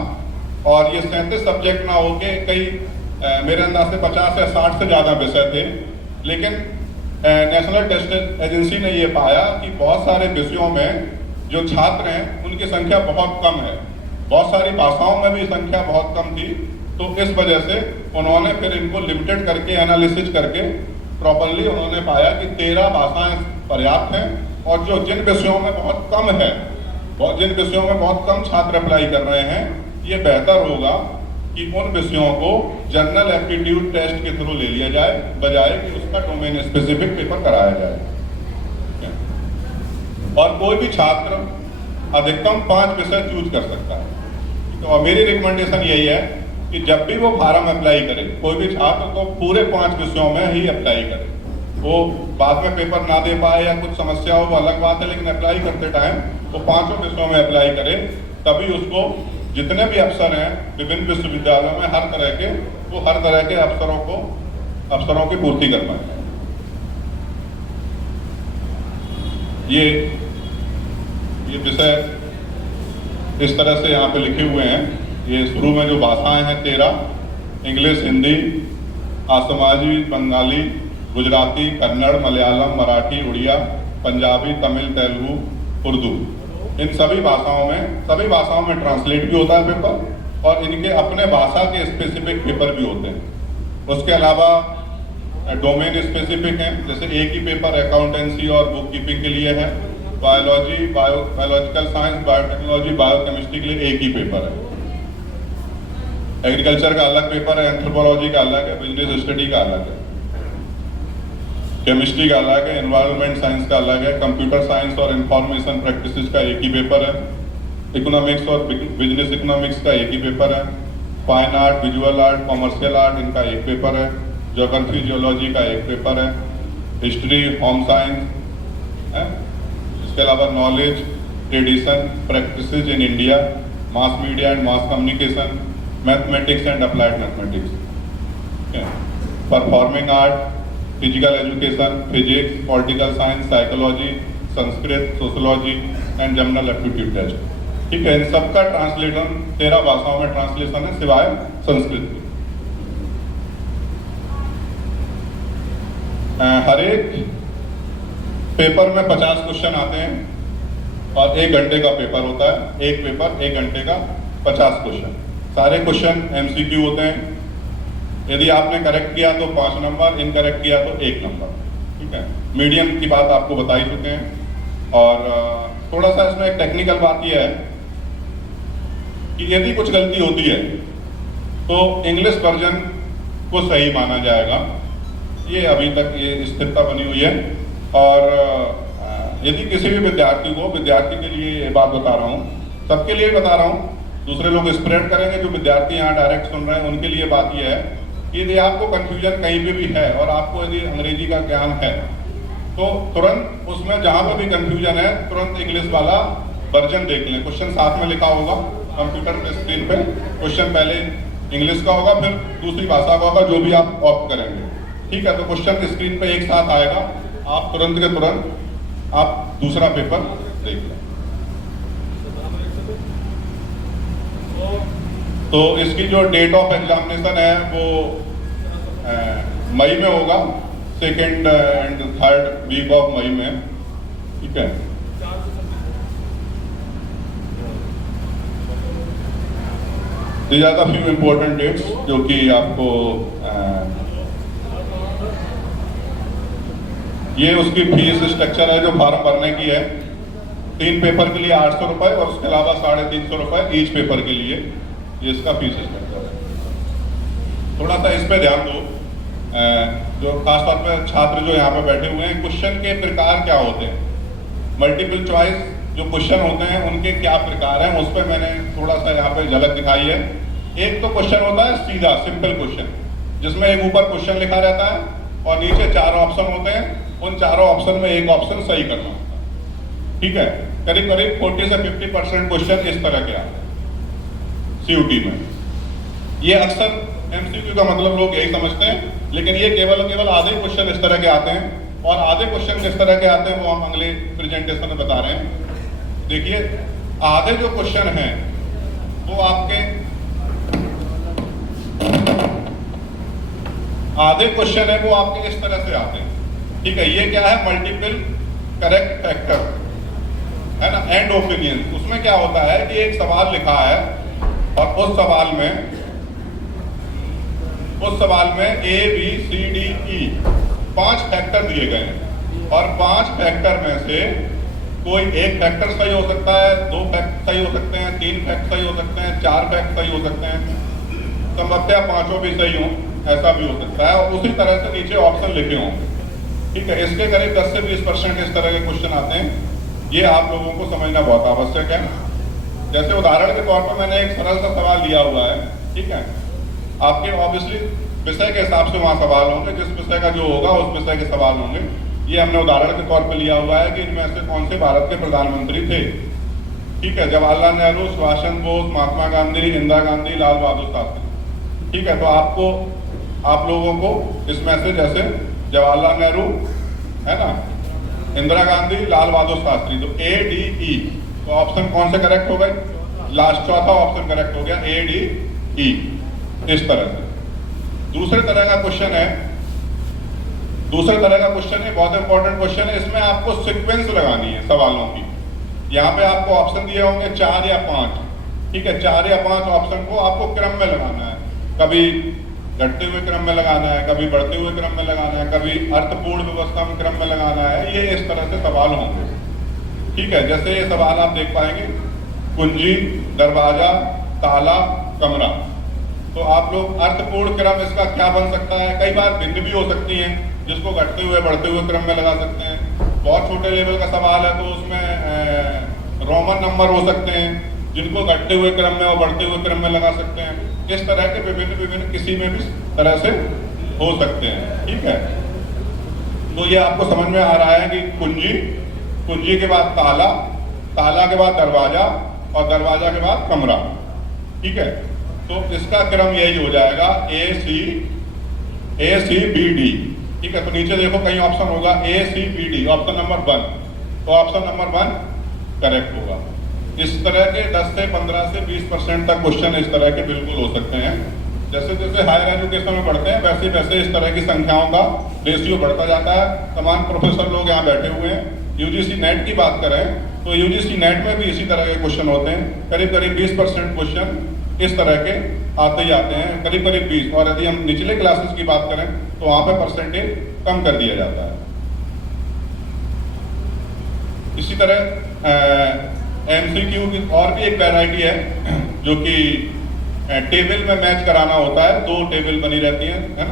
और ये 37 सब्जेक्ट ना होके कई मेरे अंदाज से 50 या 60 से ज़्यादा विषय थे। लेकिन नेशनल टेस्ट एजेंसी ने ये पाया कि बहुत सारे विषयों में जो छात्र हैं उनकी संख्या बहुत कम है, बहुत सारी भाषाओं में भी संख्या बहुत कम थी। तो इस वजह से उन्होंने फिर इनको लिमिटेड करके एनालिसिस करके प्रॉपरली उन्होंने पाया कि 13 भाषाएं पर्याप्त हैं। और जो जिन विषयों में बहुत कम है, जिन विषयों में बहुत कम छात्र अप्लाई कर रहे हैं, ये बेहतर होगा कि उन विषयों को जनरल एप्टीट्यूड टेस्ट के थ्रू ले लिया जाए, बजाय कि उसका डोमेन स्पेसिफिक पेपर कराया जाए। और कोई भी छात्र अधिकतम 5 विषय चूज कर सकता है। तो मेरी रिकमेंडेशन यही है कि जब भी वो फार्म अप्लाई करे, कोई भी छात्र तो पूरे 5 विषयों में ही अप्लाई करे। वो बाद में पेपर ना दे पाए या कुछ समस्या हो वो अलग बात है, लेकिन अप्लाई करते टाइम वो 5 विषयों में अप्लाई करे, तभी उसको जितने भी अफसर हैं विभिन्न विश्वविद्यालयों में हर तरह के अफसरों की पूर्ति कर पाए। ये विषय इस तरह से यहाँ पे लिखे हुए हैं। ये शुरू में जो भाषाएं हैं 13, इंग्लिश, हिंदी, आसमाजी, बंगाली, गुजराती, कन्नड़, मलयालम, मराठी, उड़िया, पंजाबी, तमिल, तेलुगु, उर्दू, इन सभी भाषाओं में ट्रांसलेट भी होता है पेपर और इनके अपने भाषा के स्पेसिफिक पेपर भी होते हैं। उसके अलावा डोमेन स्पेसिफिक हैं, जैसे एक ही पेपर अकाउंटेंसी और बुक कीपिंग के लिए है, biology, biological science, biotechnology, biochemistry के लिए एक ही पेपर है, एग्रीकल्चर का अलग पेपर है, एंथ्रोपोलॉजी का अलग है, बिजनेस स्टडी का अलग है, केमिस्ट्री का अलग है, एनवायरनमेंट साइंस का अलग है, कंप्यूटर साइंस और इंफॉर्मेशन प्रैक्टिसेस का एक ही पेपर है, इकोनॉमिक्स और बिजनेस इकोनॉमिक्स का एक ही पेपर है, fine art, visual art, commercial art इनका एक पेपर है, ज्योग्राफी जियोलॉजी का एक पेपर है, हिस्ट्री, होम साइंस है, इसके अलावा knowledge, tradition, practices in India, mass media and mass communication, mathematics and applied mathematics, performing art, physical education, physics, political science, psychology, Sanskrit, sociology and general aptitude test. ठीक है, इन सबका translation 13 भाषाओं में translation है सिवाय संस्कृत के। हर एक पेपर में 50 क्वेश्चन आते हैं और 1 घंटे का पेपर होता है। एक पेपर 1 घंटे का 50 क्वेश्चन, सारे क्वेश्चन MCQ होते हैं। यदि आपने करेक्ट किया तो 5 नंबर, इनकरेक्ट किया तो 1 नंबर। ठीक है, मीडियम की बात आपको बता ही चुके हैं। और थोड़ा सा इसमें एक टेक्निकल बात यह है कि यदि कुछ गलती होती है तो इंग्लिश वर्जन को सही माना जाएगा। ये अभी तक ये स्थिरता बनी हुई है। और यदि किसी भी विद्यार्थी के लिए ये बात बता रहा हूँ, सबके लिए बता रहा हूँ, दूसरे लोग स्प्रेड करेंगे, जो विद्यार्थी यहाँ डायरेक्ट सुन रहे हैं उनके लिए बात यह है कि यदि आपको कंफ्यूजन कहीं पे भी है और आपको यदि अंग्रेजी का ज्ञान है तो तुरंत उसमें जहाँ पर भी कंफ्यूजन है तुरंत इंग्लिश वाला वर्जन देख लें। क्वेश्चन साथ में लिखा होगा कंप्यूटर पे स्क्रीन पे, क्वेश्चन पहले इंग्लिश का होगा फिर दूसरी भाषा का होगा, जो भी आप ऑप्ट करेंगे। ठीक है, तो क्वेश्चन स्क्रीन पे एक साथ आएगा, आप तुरंत के तुरंत आप दूसरा पेपर देख लें। तो इसकी जो डेट ऑफ एग्जामिनेशन है वो मई में होगा, 2nd and 3rd week of May में, ठीक है। These are the few important dates जो कि आपको ये उसकी फीस स्ट्रक्चर है जो फॉर्म भरने की है। 3 पेपर के लिए 800 रुपए और उसके अलावा 350 रुपए ईच पेपर के लिए, ये इसका फीस स्ट्रक्चर है। थोड़ा सा इस पे ध्यान दो, जो खासतौर पर छात्र जो यहाँ पे बैठे हुए हैं, क्वेश्चन के प्रकार क्या होते हैं, मल्टीपल चॉइस जो क्वेश्चन होते हैं उनके क्या प्रकार हैं, उस पर मैंने थोड़ा सा यहाँ पे झलक दिखाई है। एक तो क्वेश्चन होता है सीधा सिंपल क्वेश्चन, जिसमें एक ऊपर क्वेश्चन लिखा रहता है और नीचे 4 ऑप्शन होते हैं, उन 4 ऑप्शन में एक ऑप्शन सही करना होता है, ठीक है। करीब करीब 40 से 50% क्वेश्चन इस तरह के आते हैं सीयूटी में। ये अक्सर एमसीक्यू का मतलब लोग यही समझते हैं, लेकिन ये केवल आधे क्वेश्चन इस तरह के आते हैं, और आधे क्वेश्चन किस तरह के आते हैं वो हम अगले प्रेजेंटेशन में बता रहे हैं। देखिए, आधे जो क्वेश्चन हैं वो आपके इस तरह से आते हैं, ठीक है। ये क्या है, मल्टीपल करेक्ट फैक्टर है ना, एंड ओपिनियन। उसमें क्या होता है कि एक सवाल लिखा है और उस सवाल में A B C D E 5 factor दिए गए हैं, और 5 फैक्टर में से कोई एक फैक्टर सही हो सकता है, 2 फैक्ट सही हो सकते हैं, 3 फैक्ट सही हो सकते हैं, 4 फैक्ट सही हो सकते हैं, संभवतः 5 भी सही हों, ऐसा भी हो सकता है। और उसी तरह से नीचे ऑप्शन लिखे होंगे, ठीक है। इसके करीब 10 से 20% इस तरह के क्वेश्चन आते हैं। ये आप लोगों को समझना बहुत आवश्यक है। जैसे उदाहरण के तौर पर मैंने एक सरल सा सवाल लिया हुआ है, ठीक है। आपके ऑब्वियसली विषय के हिसाब से वहाँ सवाल होंगे, जिस विषय का जो होगा उस विषय के सवाल होंगे। ये हमने उदाहरण के तौर पर लिया हुआ है कि इनमें से कौन से भारत के प्रधानमंत्री थे, ठीक है। जवाहरलाल नेहरू, सुभाष चंद्र बोस, महात्मा गांधी, इंदिरा गांधी, लाल बहादुर शास्त्री, ठीक है। तो आप लोगों को इसमें से जैसे जवाहरलाल नेहरू है ना, इंदिरा गांधी, लाल बहादुर शास्त्री, तो A D E, तो ऑप्शन कौन से करेक्ट हो गए, लास्ट चौथा ऑप्शन करेक्ट हो गया, A D E। इस तरह से दूसरे तरह का क्वेश्चन है, बहुत इंपॉर्टेंट क्वेश्चन है। इसमें आपको सीक्वेंस लगानी है सवालों की। यहाँ पे आपको ऑप्शन दिए होंगे 4 या 5, ठीक है। 4 या 5 ऑप्शन को आपको क्रम में लगाना है, कभी घटते हुए क्रम में लगाना है, कभी बढ़ते हुए क्रम में लगाना है, कभी अर्थपूर्ण व्यवस्था में क्रम में लगाना है। ये इस तरह से सवाल होंगे, ठीक है। जैसे ये सवाल आप देख पाएंगे, कुंजी, दरवाजा, ताला, कमरा। तो आप लोग अर्थपूर्ण क्रम इसका क्या बन सकता है, कई बार भिन्न भी हो सकती हैं, जिसको घटते हुए बढ़ते हुए क्रम में लगा सकते हैं। बहुत छोटे लेवल का सवाल है तो उसमें रोमन नंबर हो सकते हैं, जिनको घटते हुए क्रम में और बढ़ते हुए क्रम में लगा सकते हैं। इस तरह के विभिन्न किसी में भी तरह से हो सकते हैं, ठीक है। तो ये आपको समझ में आ रहा है कि कुंजी के बाद ताला, ताला के बाद दरवाजा, और दरवाजा के बाद कमरा, ठीक है। तो इसका क्रम यही हो जाएगा A C B D, ठीक है। तो नीचे देखो कहीं ऑप्शन होगा A C B D, option number 1, तो ऑप्शन नंबर 1 करेक्ट होगा। इस तरह के 10 से 15 से 20% तक क्वेश्चन इस तरह के बिल्कुल हो सकते हैं। जैसे जैसे हायर एजुकेशन में बढ़ते हैं वैसे वैसे इस तरह की संख्याओं का रेशियो बढ़ता जाता है। तमाम प्रोफेसर लोग यहाँ बैठे हुए हैं। यूजीसी नेट की बात करें तो यूजीसी नेट में भी इसी तरह के क्वेश्चन होते हैं। करीब करीब 20% क्वेश्चन इस तरह के आते ही आते हैं, करीब करीब 20। और यदि हम निचले क्लासेस की बात करें तो वहाँ पे परसेंटेज कम कर दिया जाता है। इसी तरह एमसीक्यू की और भी एक वैरायटी है जो कि टेबल में मैच कराना होता है। 2 टेबल बनी रहती है ना,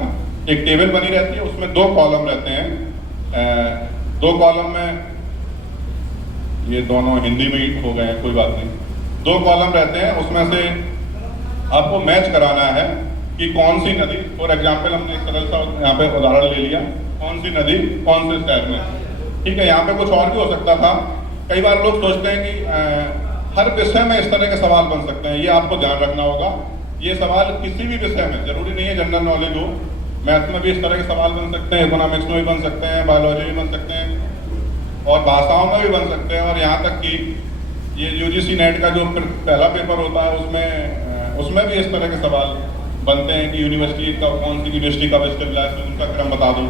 एक टेबल बनी रहती है, उसमें 2 कॉलम रहते हैं। 2 कॉलम में, ये दोनों हिंदी में ही हो गए हैं, कोई बात नहीं। 2 कॉलम रहते हैं, उसमें से आपको मैच कराना है कि कौन सी नदी, फॉर एग्जाम्पल हमने एक सरल सा यहाँ पे उदाहरण ले लिया, कौन सी नदी कौन से शहर में, ठीक है। यहाँ पे कुछ और भी हो सकता था। कई बार लोग सोचते हैं कि हर विषय में इस तरह के सवाल बन सकते हैं, ये आपको ध्यान रखना होगा। ये सवाल किसी भी विषय में, जरूरी नहीं है जनरल नॉलेज हो, मैथ में भी इस तरह के सवाल बन सकते हैं, इकोनॉमिक्स में भी बन सकते हैं, बायोलॉजी में बन सकते हैं, और भाषाओं में भी बन सकते हैं। और यहाँ तक कि ये यूजीसी नेट का जो पहला पेपर होता है उसमें उसमें भी इस तरह के सवाल बनते हैं कि यूनिवर्सिटी का कौन सी यूनिवर्सिटी का स्टेबलाइज है उनका क्रम बता दो,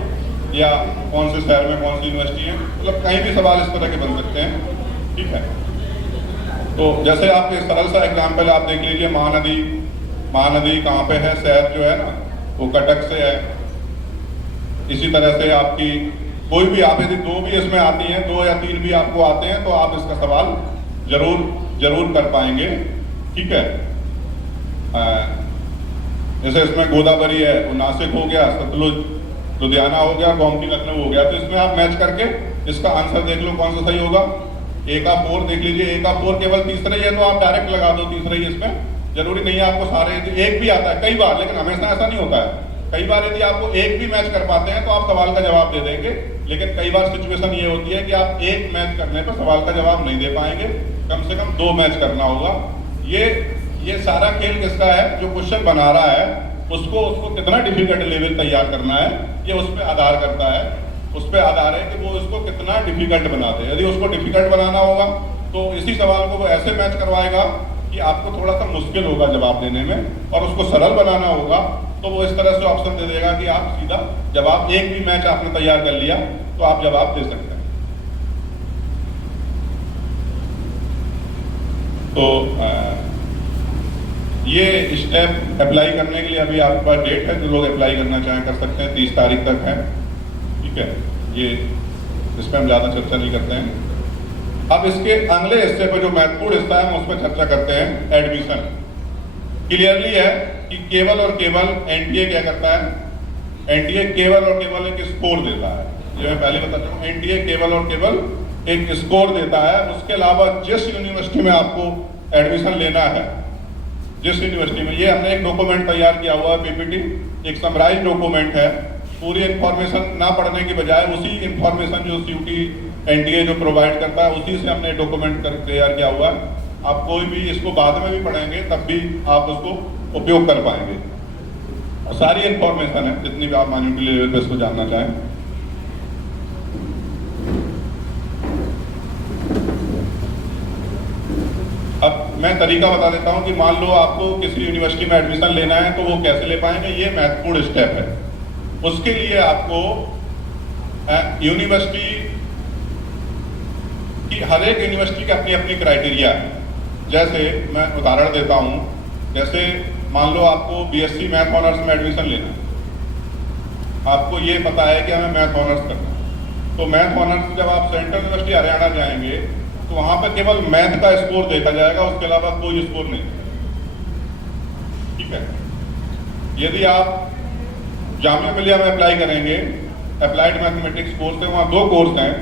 या कौन से शहर में कौन सी यूनिवर्सिटी है, मतलब कहीं भी सवाल इस तरह के बन सकते हैं। ठीक है, तो जैसे आप एक सरल सा एग्जाम्पल आप देख लीजिए, महानदी कहाँ पे है, शहर जो है ना वो कटक से है। इसी तरह से आपकी कोई भी, आप यदि 2 भी इसमें आती हैं, 2 या 3 भी आपको आते हैं, तो आप इसका सवाल जरूर कर पाएंगे। ठीक है, जैसे इसमें गोदावरी है, वो नासिक हो गया, सतलुज लुधियाना हो गया, गोमती लखनऊ हो गया, तो इसमें आप मैच करके इसका आंसर देख लो कौन सा सही होगा। ए का 4 देख लीजिए, ए का 4 केवल तीसरा ही है, तो आप डायरेक्ट लगा दो तीसरा ही। इसमें जरूरी नहीं है आपको सारे, एक भी आता है कई बार, लेकिन हमेशा ऐसा नहीं होता है। कई बार यदि आपको एक भी मैच कर पाते हैं तो आप सवाल का जवाब दे देंगे, लेकिन कई बार सिचुएशन ये होती है कि आप एक मैच करने पर सवाल का जवाब नहीं दे पाएंगे, कम से कम 2 मैच करना होगा। ये सारा खेल किसका है, जो क्वेश्चन बना रहा है उसको कितना डिफिकल्ट लेवल तैयार करना है, ये उस पर आधार करता है। उस पर आधार है कि वो उसको कितना डिफिकल्ट बनाते हैं। यदि उसको डिफिकल्ट बनाना होगा तो इसी सवाल को वो ऐसे मैच करवाएगा कि आपको थोड़ा सा मुश्किल होगा जवाब देने में, और उसको सरल बनाना होगा तो वो इस तरह से ऑप्शन दे देगा कि आप सीधा जवाब, एक भी मैच आपने तैयार कर लिया तो आप जवाब दे सकते हैं। तो ये स्टेप अप्लाई करने के लिए अभी आपके पास डेट है, जो लोग अप्लाई करना चाहें कर सकते हैं, 30 तारीख तक है। ठीक है, ये इस पर हम ज़्यादा चर्चा नहीं करते हैं। अब इसके अगले हिस्से पर जो महत्वपूर्ण हिस्सा है हम उस पर चर्चा करते हैं, एडमिशन। क्लियरली है कि केवल और केवल एनटीए क्या करता है, एनटीए केवल और केवल एक स्कोर देता है। ये मैं पहले बता चुका हूँ, एनटीए केवल और केवल एक स्कोर देता है। उसके अलावा जिस यूनिवर्सिटी में आपको एडमिशन लेना है, जिस यूनिवर्सिटी में, ये हमने एक डॉक्यूमेंट तैयार किया हुआ है, पीपीटी, एक समराइज डॉक्यूमेंट है। पूरी इंफॉर्मेशन ना पढ़ने की बजाय उसी इंफॉर्मेशन जो सीयूटी एनटीए जो प्रोवाइड करता है उसी से हमने डॉक्यूमेंट तैयार किया हुआ है। आप कोई भी इसको बाद में भी पढ़ेंगे तब भी आप उसको उपयोग कर पाएंगे। और सारी इंफॉर्मेशन है जितनी भी आप माइन्यूटली लेवल पे इसको जानना चाहें। अब मैं तरीका बता देता हूं कि मान लो आपको किसी यूनिवर्सिटी में एडमिशन लेना है तो वो कैसे ले पाएंगे, ये महत्वपूर्ण स्टेप है। उसके लिए आपको यूनिवर्सिटी की, हर एक यूनिवर्सिटी की अपनी अपनी क्राइटेरिया है। जैसे मैं उदाहरण देता हूं, जैसे मान लो आपको बीएससी मैथ ऑनर्स में एडमिशन लेना है, आपको ये पता है कि हमें मैथ ऑनर्स करना है, तो मैथ ऑनर्स जब आप सेंट्रल यूनिवर्सिटी हरियाणा जाएंगे तो वहां पर केवल मैथ का स्कोर देखा जाएगा, उसके अलावा कोई स्कोर नहीं। ठीक है, यदि आप जामिया मिलिया में अप्लाई करेंगे, अप्लाइड मैथमेटिक्स कोर्स है, वहाँ 2 कोर्स हैं।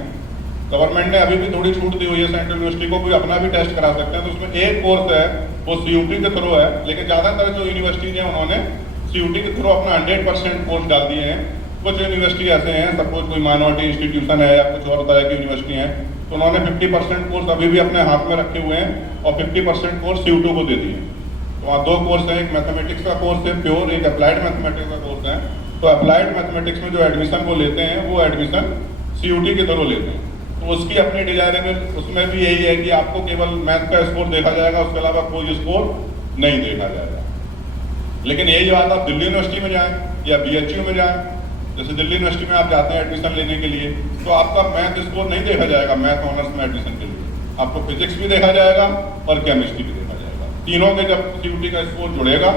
गवर्नमेंट ने अभी भी थोड़ी छूट दी हुई है सेंट्रल यूनिवर्सिटी को, कोई अपना भी टेस्ट करा सकते हैं। तो उसमें एक कोर्स है वो सीयूटी के थ्रू है, लेकिन ज़्यादातर जो यूनिवर्सिटीज हैं उन्होंने सीयूटी के थ्रू अपना 100% कोर्स डाल दिए हैं। कुछ यूनिवर्सिटी ऐसे हैं, सपोज कोई माइनॉरिटी इंस्टीट्यूशन है या कुछ और तरह की यूनिवर्सिटी हैं, तो उन्होंने 50% कोर्स अभी भी अपने हाथ में रखे हुए हैं और 50% कोर्स सीयूटी को दे दिए। तो वहाँ 2 कोर्स हैं, एक मैथमेटिक्स का कोर्स है प्योर, एक अप्लाइड मैथमेटिक्स का कोर्स है। तो अप्लाइड मैथमेटिक्स में जो एडमिशन वो लेते हैं वो एडमिशन सीयूटी के थ्रू लेते हैं। तो उसकी अपनी डिजायरेबल, उसमें भी यही है कि आपको केवल मैथ का स्कोर देखा जाएगा, उसके अलावा कोई स्कोर नहीं देखा जाएगा। लेकिन यही बात आप दिल्ली यूनिवर्सिटी में जाएं या बीएचयू में जाएं, जैसे दिल्ली यूनिवर्सिटी में आप जाते हैं एडमिशन लेने के लिए, तो आपका मैथ स्कोर नहीं देखा जाएगा। मैथ ऑनर्स में एडमिशन के लिए आपको फिजिक्स भी देखा जाएगा और केमिस्ट्री भी देखा जाएगा। तीनों के जब सीयूटी का स्कोर जुड़ेगा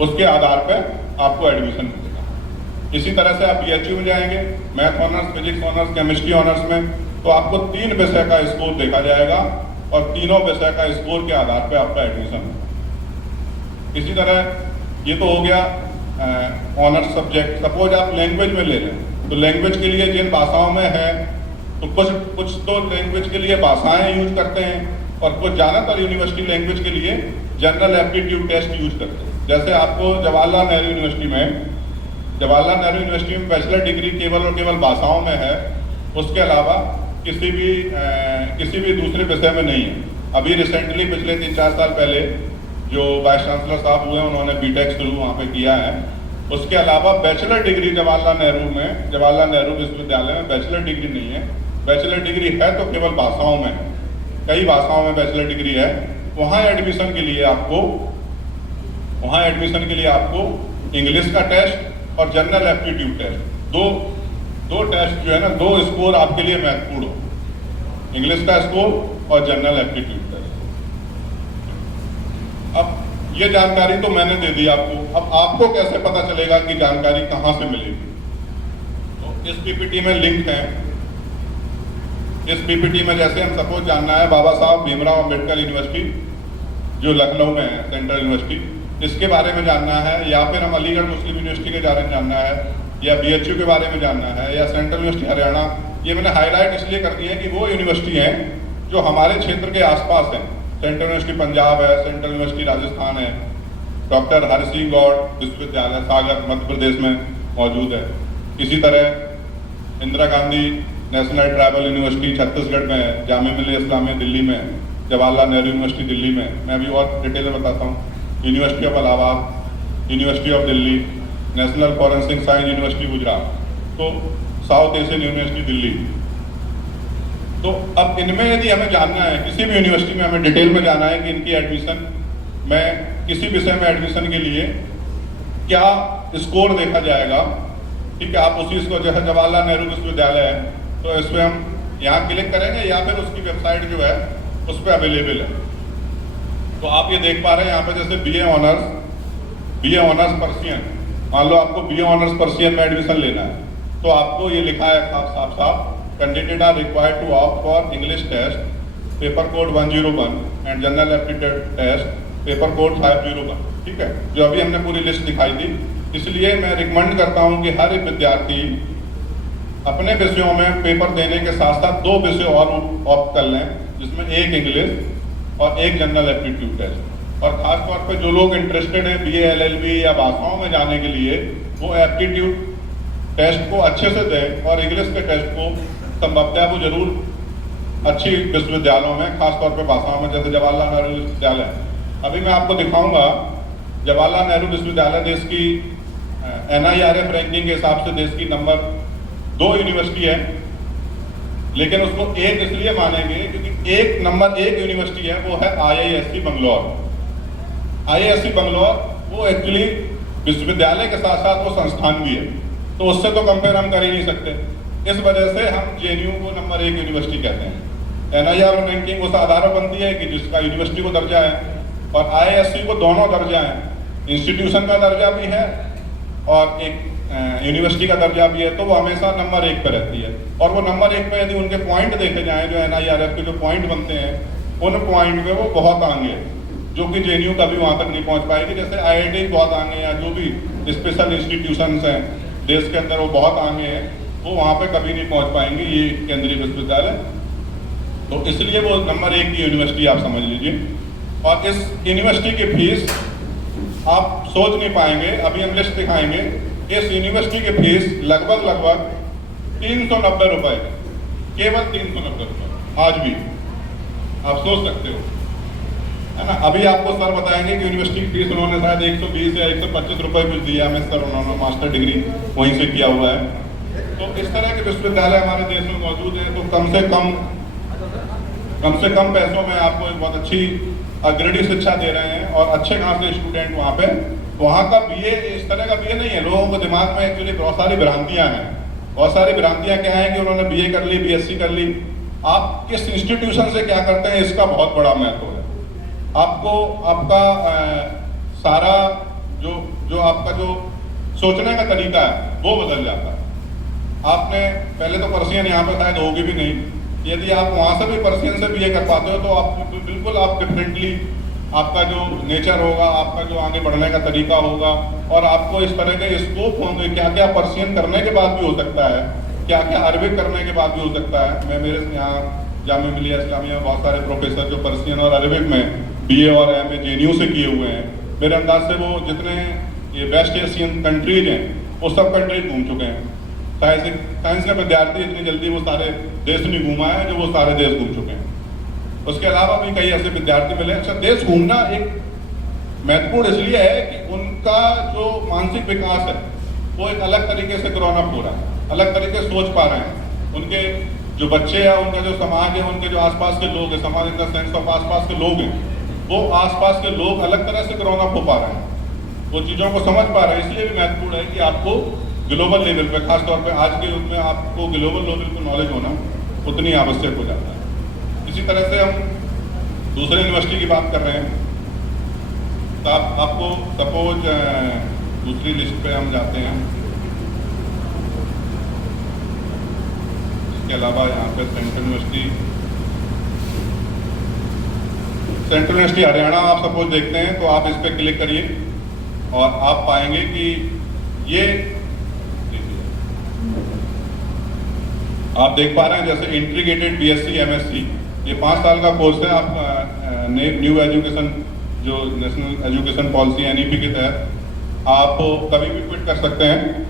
उसके आधार पर आपको एडमिशन मिलेगा। इसी तरह से आप बीएचयू में जाएंगे, math honours, physics honours, chemistry honours में, तो आपको 3 विषय का स्कोर देखा जाएगा और तीनों विषय का स्कोर के आधार पर आपका एडमिशन होगा। इसी तरह ये तो हो गया ऑनर्स सब्जेक्ट। सपोज आप लैंग्वेज में ले लें, तो लैंग्वेज के लिए जिन भाषाओं में है तो कुछ तो लैंग्वेज के लिए भाषाएं यूज करते हैं और कुछ ज़्यादातर यूनिवर्सिटी लैंग्वेज के लिए जनरल एप्टीट्यूड टेस्ट यूज करते हैं। जैसे आपको जवाहरलाल नेहरू यूनिवर्सिटी में बैचलर डिग्री केवल और केवल भाषाओं में है, उसके अलावा किसी भी दूसरे विषय में नहीं है। अभी रिसेंटली पिछले 3-4 साल पहले जो वाइस चांसलर साहब हुए उन्होंने बीटेक शुरू वहाँ पे किया है। उसके अलावा बैचलर डिग्री जवाहरलाल नेहरू विश्वविद्यालय में बैचलर डिग्री नहीं है। बैचलर डिग्री है तो केवल भाषाओं में है, कई भाषाओं में बैचलर डिग्री है। वहाँ एडमिशन के लिए आपको वहाँ एडमिशन के लिए आपको इंग्लिश का टेस्ट और जनरल एप्टीट्यूड टेस्ट, दो टेस्ट जो है ना, 2 स्कोर आपके लिए महत्वपूर्ण हो, इंग्लिश का स्कोर और जनरल एप्टीट्यूड टेस्ट। अब ये जानकारी तो मैंने दे दी आपको, अब आपको कैसे पता चलेगा कि जानकारी कहाँ से मिलेगी? तो इस पीपीटी में लिंक है। इस पीपीटी में जैसे हम सपोज जानना है बाबा साहब भीमराव अंबेडकर यूनिवर्सिटी जो लखनऊ में है, सेंट्रल यूनिवर्सिटी, इसके बारे में जानना है, या फिर हम अलीगढ़ मुस्लिम यूनिवर्सिटी के बारे में जानना है, या बीएचयू के बारे में जानना है, या सेंट्रल यूनिवर्सिटी हरियाणा। ये मैंने हाईलाइट इसलिए कर दी है कि वो यूनिवर्सिटी हैं जो हमारे क्षेत्र के आसपास हैं। सेंट्रल यूनिवर्सिटी पंजाब है, सेंट्रल यूनिवर्सिटी राजस्थान है, डॉक्टर हरि सिंह गौड़ विश्वविद्यालय सागर मध्य प्रदेश में मौजूद है। इसी तरह Indira Gandhi national tribal university Chhattisgarh में है, जामिया मिल्लिया इस्लामिया दिल्ली में है, जवाहरलाल नेहरू यूनिवर्सिटी दिल्ली में। मैं अभी और डिटेल में बताता हूँ। University of Allahabad, university of Delhi, national forensic science university Gujarat, तो साउथ एशियन यूनिवर्सिटी दिल्ली। तो अब इनमें यदि हमें जानना है, किसी भी यूनिवर्सिटी में हमें डिटेल में जाना है कि इनकी एडमिशन में किसी विषय में एडमिशन के लिए क्या स्कोर देखा जाएगा, ठीक है। आप उसी इसको जैसे जवाहरलाल नेहरू विश्वविद्यालय है तो इस पर हम यहाँ क्लिक करेंगे या फिर उसकी वेबसाइट जो है उस पर अवेलेबल है। तो आप ये देख पा रहे हैं यहाँ पे जैसे बीए ऑनर्स पर्सियन, मान लो आपको बीए ऑनर्स पर्सियन में एडमिशन लेना है तो आपको ये लिखा है साफ candidate are required to opt for English test paper code 101 and general aptitude test paper code 501, ठीक है, जो अभी हमने पूरी लिस्ट दिखाई थी। इसलिए मैं रिकमेंड करता हूँ कि हर एक विद्यार्थी अपने विषयों में पेपर देने के साथ साथ 2 विषय और ऑप्ट कर लें, जिसमें एक इंग्लिश और एक जनरल एप्टीट्यूड टेस्ट। और खासतौर पर जो लोग इंटरेस्टेड हैं बीए एलएलबी या भाषाओं में जाने के लिए, वो एप्टीट्यूड टेस्ट को अच्छे से दें और इंग्लिश के टेस्ट को संभवतः वो जरूर अच्छी विश्वविद्यालयों में, खासतौर पर भाषाओं में, जैसे जवाहरलाल नेहरू विश्वविद्यालय। अभी मैं आपको दिखाऊंगा जवाहरलाल नेहरू विश्वविद्यालय देश की NIRF रैंकिंग के हिसाब से देश की नंबर 2 यूनिवर्सिटी है, लेकिन उसको एक इसलिए मानेंगे क्योंकि नंबर 1 यूनिवर्सिटी है वो है IISc बंगलौर। IISc बंगलौर वो एक्चुअली विश्वविद्यालय के साथ साथ वो संस्थान भी है, तो उससे तो कंपेयर हम कर ही नहीं सकते। इस वजह से हम JNU को नंबर 1 यूनिवर्सिटी कहते हैं। NIRF रैंकिंग उस आधार पर बनती है कि जिसका यूनिवर्सिटी को दर्जा है, और IISc को दोनों दर्जा है, इंस्टीट्यूशन का दर्जा भी है और एक यूनिवर्सिटी का दर्जा भी है, तो वो हमेशा नंबर 1 पे रहती है। और वो नंबर 1 पे यदि उनके पॉइंट देखे जाएं, जो NIRF के जो पॉइंट बनते हैं, उन पॉइंट पे वो बहुत आगे है, जो कि JNU कभी वहाँ तक नहीं पहुँच पाएगी। जैसे IIT बहुत आगे हैं, या जो भी स्पेशल इंस्टीट्यूशंस हैं देश के अंदर वो बहुत आगे हैं, वो वहाँ पे कभी नहीं पहुँच पाएंगे ये केंद्रीय विश्वविद्यालय। तो इसलिए वो नंबर 1 की यूनिवर्सिटी आप समझ लीजिए। और इस यूनिवर्सिटी की फीस आप सोच नहीं पाएंगे, अभी हम लिस्ट दिखाएंगे। इस यूनिवर्सिटी की फीस लगभग 390 रुपए, केवल 390 रुपए आज भी, आप सोच सकते हो, है ना। अभी आपको सर बताएंगे कि यूनिवर्सिटी की फीस उन्होंने शायद 120 या 125 रुपए कुछ दिया हमें सर, उन्होंने मास्टर डिग्री वहीं से किया हुआ है। तो इस तरह के विश्वविद्यालय हमारे देश में मौजूद हैं। तो कम से कम पैसों में आपको एक बहुत अच्छी अग्रणी शिक्षा दे रहे हैं, और अच्छे खास से स्टूडेंट वहाँ का बीए इस तरह का बीए नहीं है। लोगों को दिमाग में एक्चुअली बहुत सारी भ्रांतियाँ हैं। बहुत सारी भ्रांतियाँ क्या है कि उन्होंने बीए कर ली, बीएससी कर ली। आप किस इंस्टीट्यूशन से क्या करते हैं इसका बहुत बड़ा महत्व है। आपको आपका सारा जो आपका जो सोचने का तरीका है वो बदल जाता है। आपने पहले तो पर्सियन यहाँ पर शायद होगी भी नहीं, यदि आप वहाँ से भी पर्सियन से बीए कर पाते हो तो आप बिल्कुल आप डिफरेंटली आपका जो नेचर होगा, आपका जो आगे बढ़ने का तरीका होगा, और आपको इस तरह के स्कोप होंगे। क्या क्या पर्सियन करने के बाद भी हो सकता है, क्या क्या अरबिक करने के बाद भी हो सकता है। मैं मेरे यहाँ जामिया मिल्लिया इस्लामिया में बहुत सारे प्रोफेसर जो पर्सियन और अरबिक में BA और MA JNU से किए हुए हैं, मेरे अंदाज से वो जितने ये वेस्ट एशियन कंट्रीज हैं वो सब कंट्रीज घूम चुके हैं। साइंस का विद्यार्थी इतनी जल्दी वो सारे देश नहीं घूमा है जो वो सारे देश घूम चुके हैं। उसके अलावा भी कई ऐसे विद्यार्थी मिले। अच्छा, देश घूमना एक महत्वपूर्ण इसलिए है कि उनका जो मानसिक विकास है वो एक अलग तरीके से ग्रोन अप हो रहा है, अलग तरीके से सोच पा रहे हैं। उनके जो बच्चे हैं, उनका जो समाज है, उनके जो आसपास के लोग हैं, समाज इन द सेंस ऑफ आसपास के लोग हैं, वो आसपास के लोग अलग तरह से ग्रोन अप हो पा रहे हैं। वो चीज़ों को समझ पा रहे हैं। इसलिए भी महत्वपूर्ण है कि आपको ग्लोबल लेवल पे, खासतौर पे आज के युग में आपको ग्लोबल लेवल पर नॉलेज होना उतनी आवश्यक हो जाता है। इसी तरह से हम दूसरे यूनिवर्सिटी की बात कर रहे हैं, तो आपको सपोज दूसरी लिस्ट पे हम जाते हैं। इसके अलावा यहाँ पे सेंट्रल यूनिवर्सिटी हरियाणा आप सपोज देखते हैं, तो आप इस पर क्लिक करिए और आप पाएंगे कि ये आप देख पा रहे हैं जैसे इंटीग्रेटेड बीएससी एमएससी, ये 5 साल का कोर्स है। आप न्यू एजुकेशन जो नेशनल एजुकेशन पॉलिसी एनईपी के तहत आप कभी भी क्विट कर सकते हैं।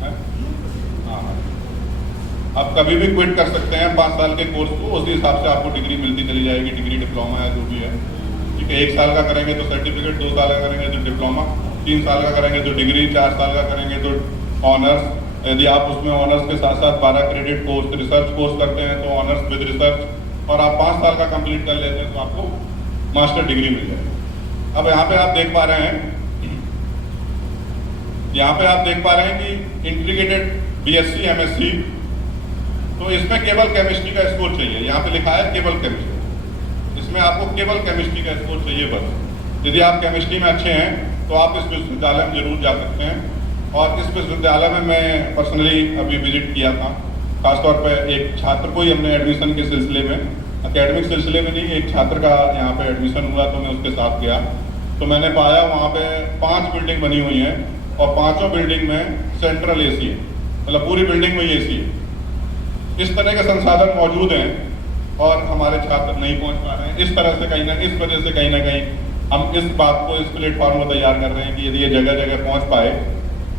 हाँ, आप कभी भी क्विट कर सकते हैं 5 साल के कोर्स को, उसी हिसाब से आपको डिग्री मिलती चली जाएगी, डिग्री डिप्लोमा या जो भी है। ठीक है, 1 साल का करेंगे तो सर्टिफिकेट, 2 साल का करेंगे तो डिप्लोमा, 3 साल का करेंगे तो डिग्री, 4 साल का करेंगे तो ऑनर्स। यदि आप उसमें ऑनर्स के साथ साथ 12 क्रेडिट कोर्स रिसर्च कोर्स करते हैं तो ऑनर्स विद रिसर्च, और आप 5 साल का कंप्लीट कर लेते हैं तो आपको मास्टर डिग्री मिल जाएगी। अब यहाँ पे आप देख पा रहे हैं, यहाँ पे आप देख पा रहे हैं कि इंटीग्रेटेड बीएससी एमएससी, तो इसमें केवल केमिस्ट्री का स्कोर चाहिए। यहाँ पे लिखा है केवल केमिस्ट्री, इसमें आपको केवल केमिस्ट्री का स्कोर चाहिए बस। यदि आप केमिस्ट्री में अच्छे हैं तो आप इस विश्वविद्यालय में जरूर जा सकते हैं। और इस विश्वविद्यालय में मैं पर्सनली अभी विजिट किया था, खासतौर पर एक छात्र को ही हमने एडमिशन के सिलसिले में, एकेडमिक सिलसिले में नहीं, एक छात्र का यहाँ पे एडमिशन हुआ तो मैं उसके साथ गया, तो मैंने पाया वहाँ पे 5 बिल्डिंग बनी हुई हैं और 5 बिल्डिंग में सेंट्रल एसी है, मतलब पूरी बिल्डिंग में एसी है। इस तरह के संसाधन मौजूद हैं और हमारे छात्र नहीं पहुँच पा रहे हैं। इस तरह से कहीं ना, इस वजह से कहीं ना कहीं हम इस बात को, इस प्लेटफॉर्म को तैयार कर रहे हैं कि यदि ये जगह जगह पहुँच पाए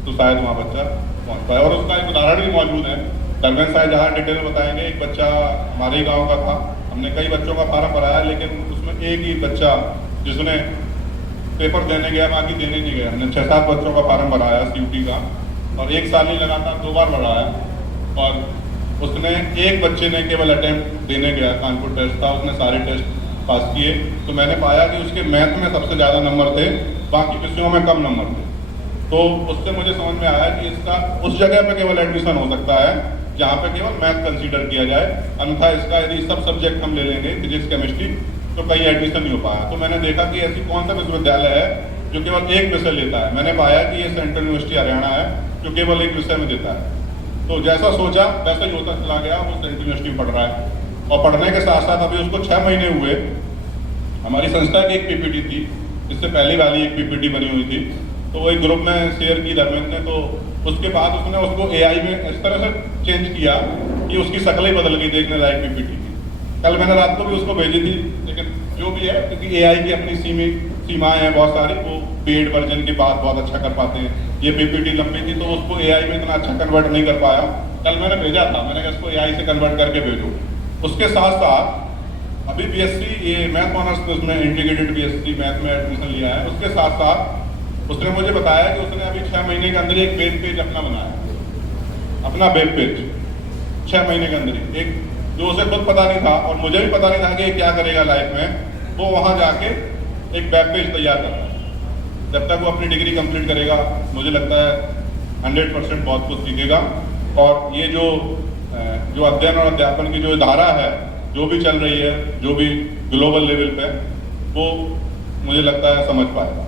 तो शायद वहाँ बच्चा पहुँच पाए। और उसका एक उदाहरण भी मौजूद है, धर्मेंद्र साहब जहाँ डिटेल बताएंगे। एक बच्चा हमारे ही गाँव का था, हमने कई बच्चों का फार्म भराया, लेकिन उसमें एक ही बच्चा जिसने पेपर देने गया, बाकी देने नहीं गया। हमने 6-7 बच्चों का फार्म भराया सीयूटी का, और 1 साल ही लगातार 2 बार भराया, और उसने एक बच्चे ने केवल अटेम्प्ट देने गया, कानपुर टेस्ट था, उसने सारे टेस्ट पास किए। तो मैंने पाया कि उसके मैथ में सबसे ज़्यादा नंबर थे, बाकी विषयों में कम नंबर थे। तो उससे मुझे समझ में आया कि इसका उस जगह पे केवल एडमिशन हो सकता है जहाँ पे केवल मैथ कंसीडर किया जाए, अन्यथा इसका यदि सब सब्जेक्ट हम ले लेंगे, फिजिक्स केमिस्ट्री, तो कहीं एडमिशन नहीं हो पाया। तो मैंने देखा कि ऐसी कौन सा विश्वविद्यालय है जो केवल एक विषय लेता है। मैंने पाया कि ये सेंट्रल यूनिवर्सिटी हरियाणा है जो केवल एक विषय में देता है। तो जैसा सोचा वैसा ही होता चला गया, वो सेंट्रल यूनिवर्सिटी पढ़ रहा है। और पढ़ने के साथ साथ अभी उसको 6 महीने हुए, हमारी संस्था की एक पीपीटी थी, इससे पहली वाली एक पीपीटी बनी हुई थी, तो वो एक ग्रुप में शेयर की धर्मेंद्र ने। तो उसके बाद उसने उसको एआई में इस तरह से चेंज किया कि उसकी शक्ल ही बदल गई देखने लायक पीपीटी की। कल मैंने रात को भी उसको भेजी थी, लेकिन जो भी है, क्योंकि एआई की अपनी सीमाएं हैं बहुत सारी, वो पेड वर्जन की बात बहुत अच्छा कर पाते हैं। ये पीपीटी लंबी थी तो उसको एआई में इतना अच्छा कन्वर्ट नहीं कर पाया। कल मैंने भेजा था, मैंने कहा इसको एआई से कन्वर्ट करके भेजो। उसके साथ साथ अभी बीएससी ये मैथ ऑनर्स में उसने इंटीग्रेटेड बीएससी मैथ में एडमिशन लिया है। उसके साथ साथ उसने मुझे बताया कि उसने अभी 6 महीने के अंदर एक वेब पेज अपना बनाया, अपना वेब पेज 6 महीने के अंदर ही, एक जो उसे खुद पता नहीं था और मुझे भी पता नहीं था कि ये क्या करेगा लाइफ में। वो वहाँ जाके एक वेब पेज तैयार करता है। जब तक वो अपनी डिग्री कंप्लीट करेगा, मुझे लगता है 100% बहुत कुछ सीखेगा। और ये जो अध्ययन और अध्यापन की जो धारा है, जो भी चल रही है, जो भी ग्लोबल लेवल पे, वो मुझे लगता है समझ पाएगा।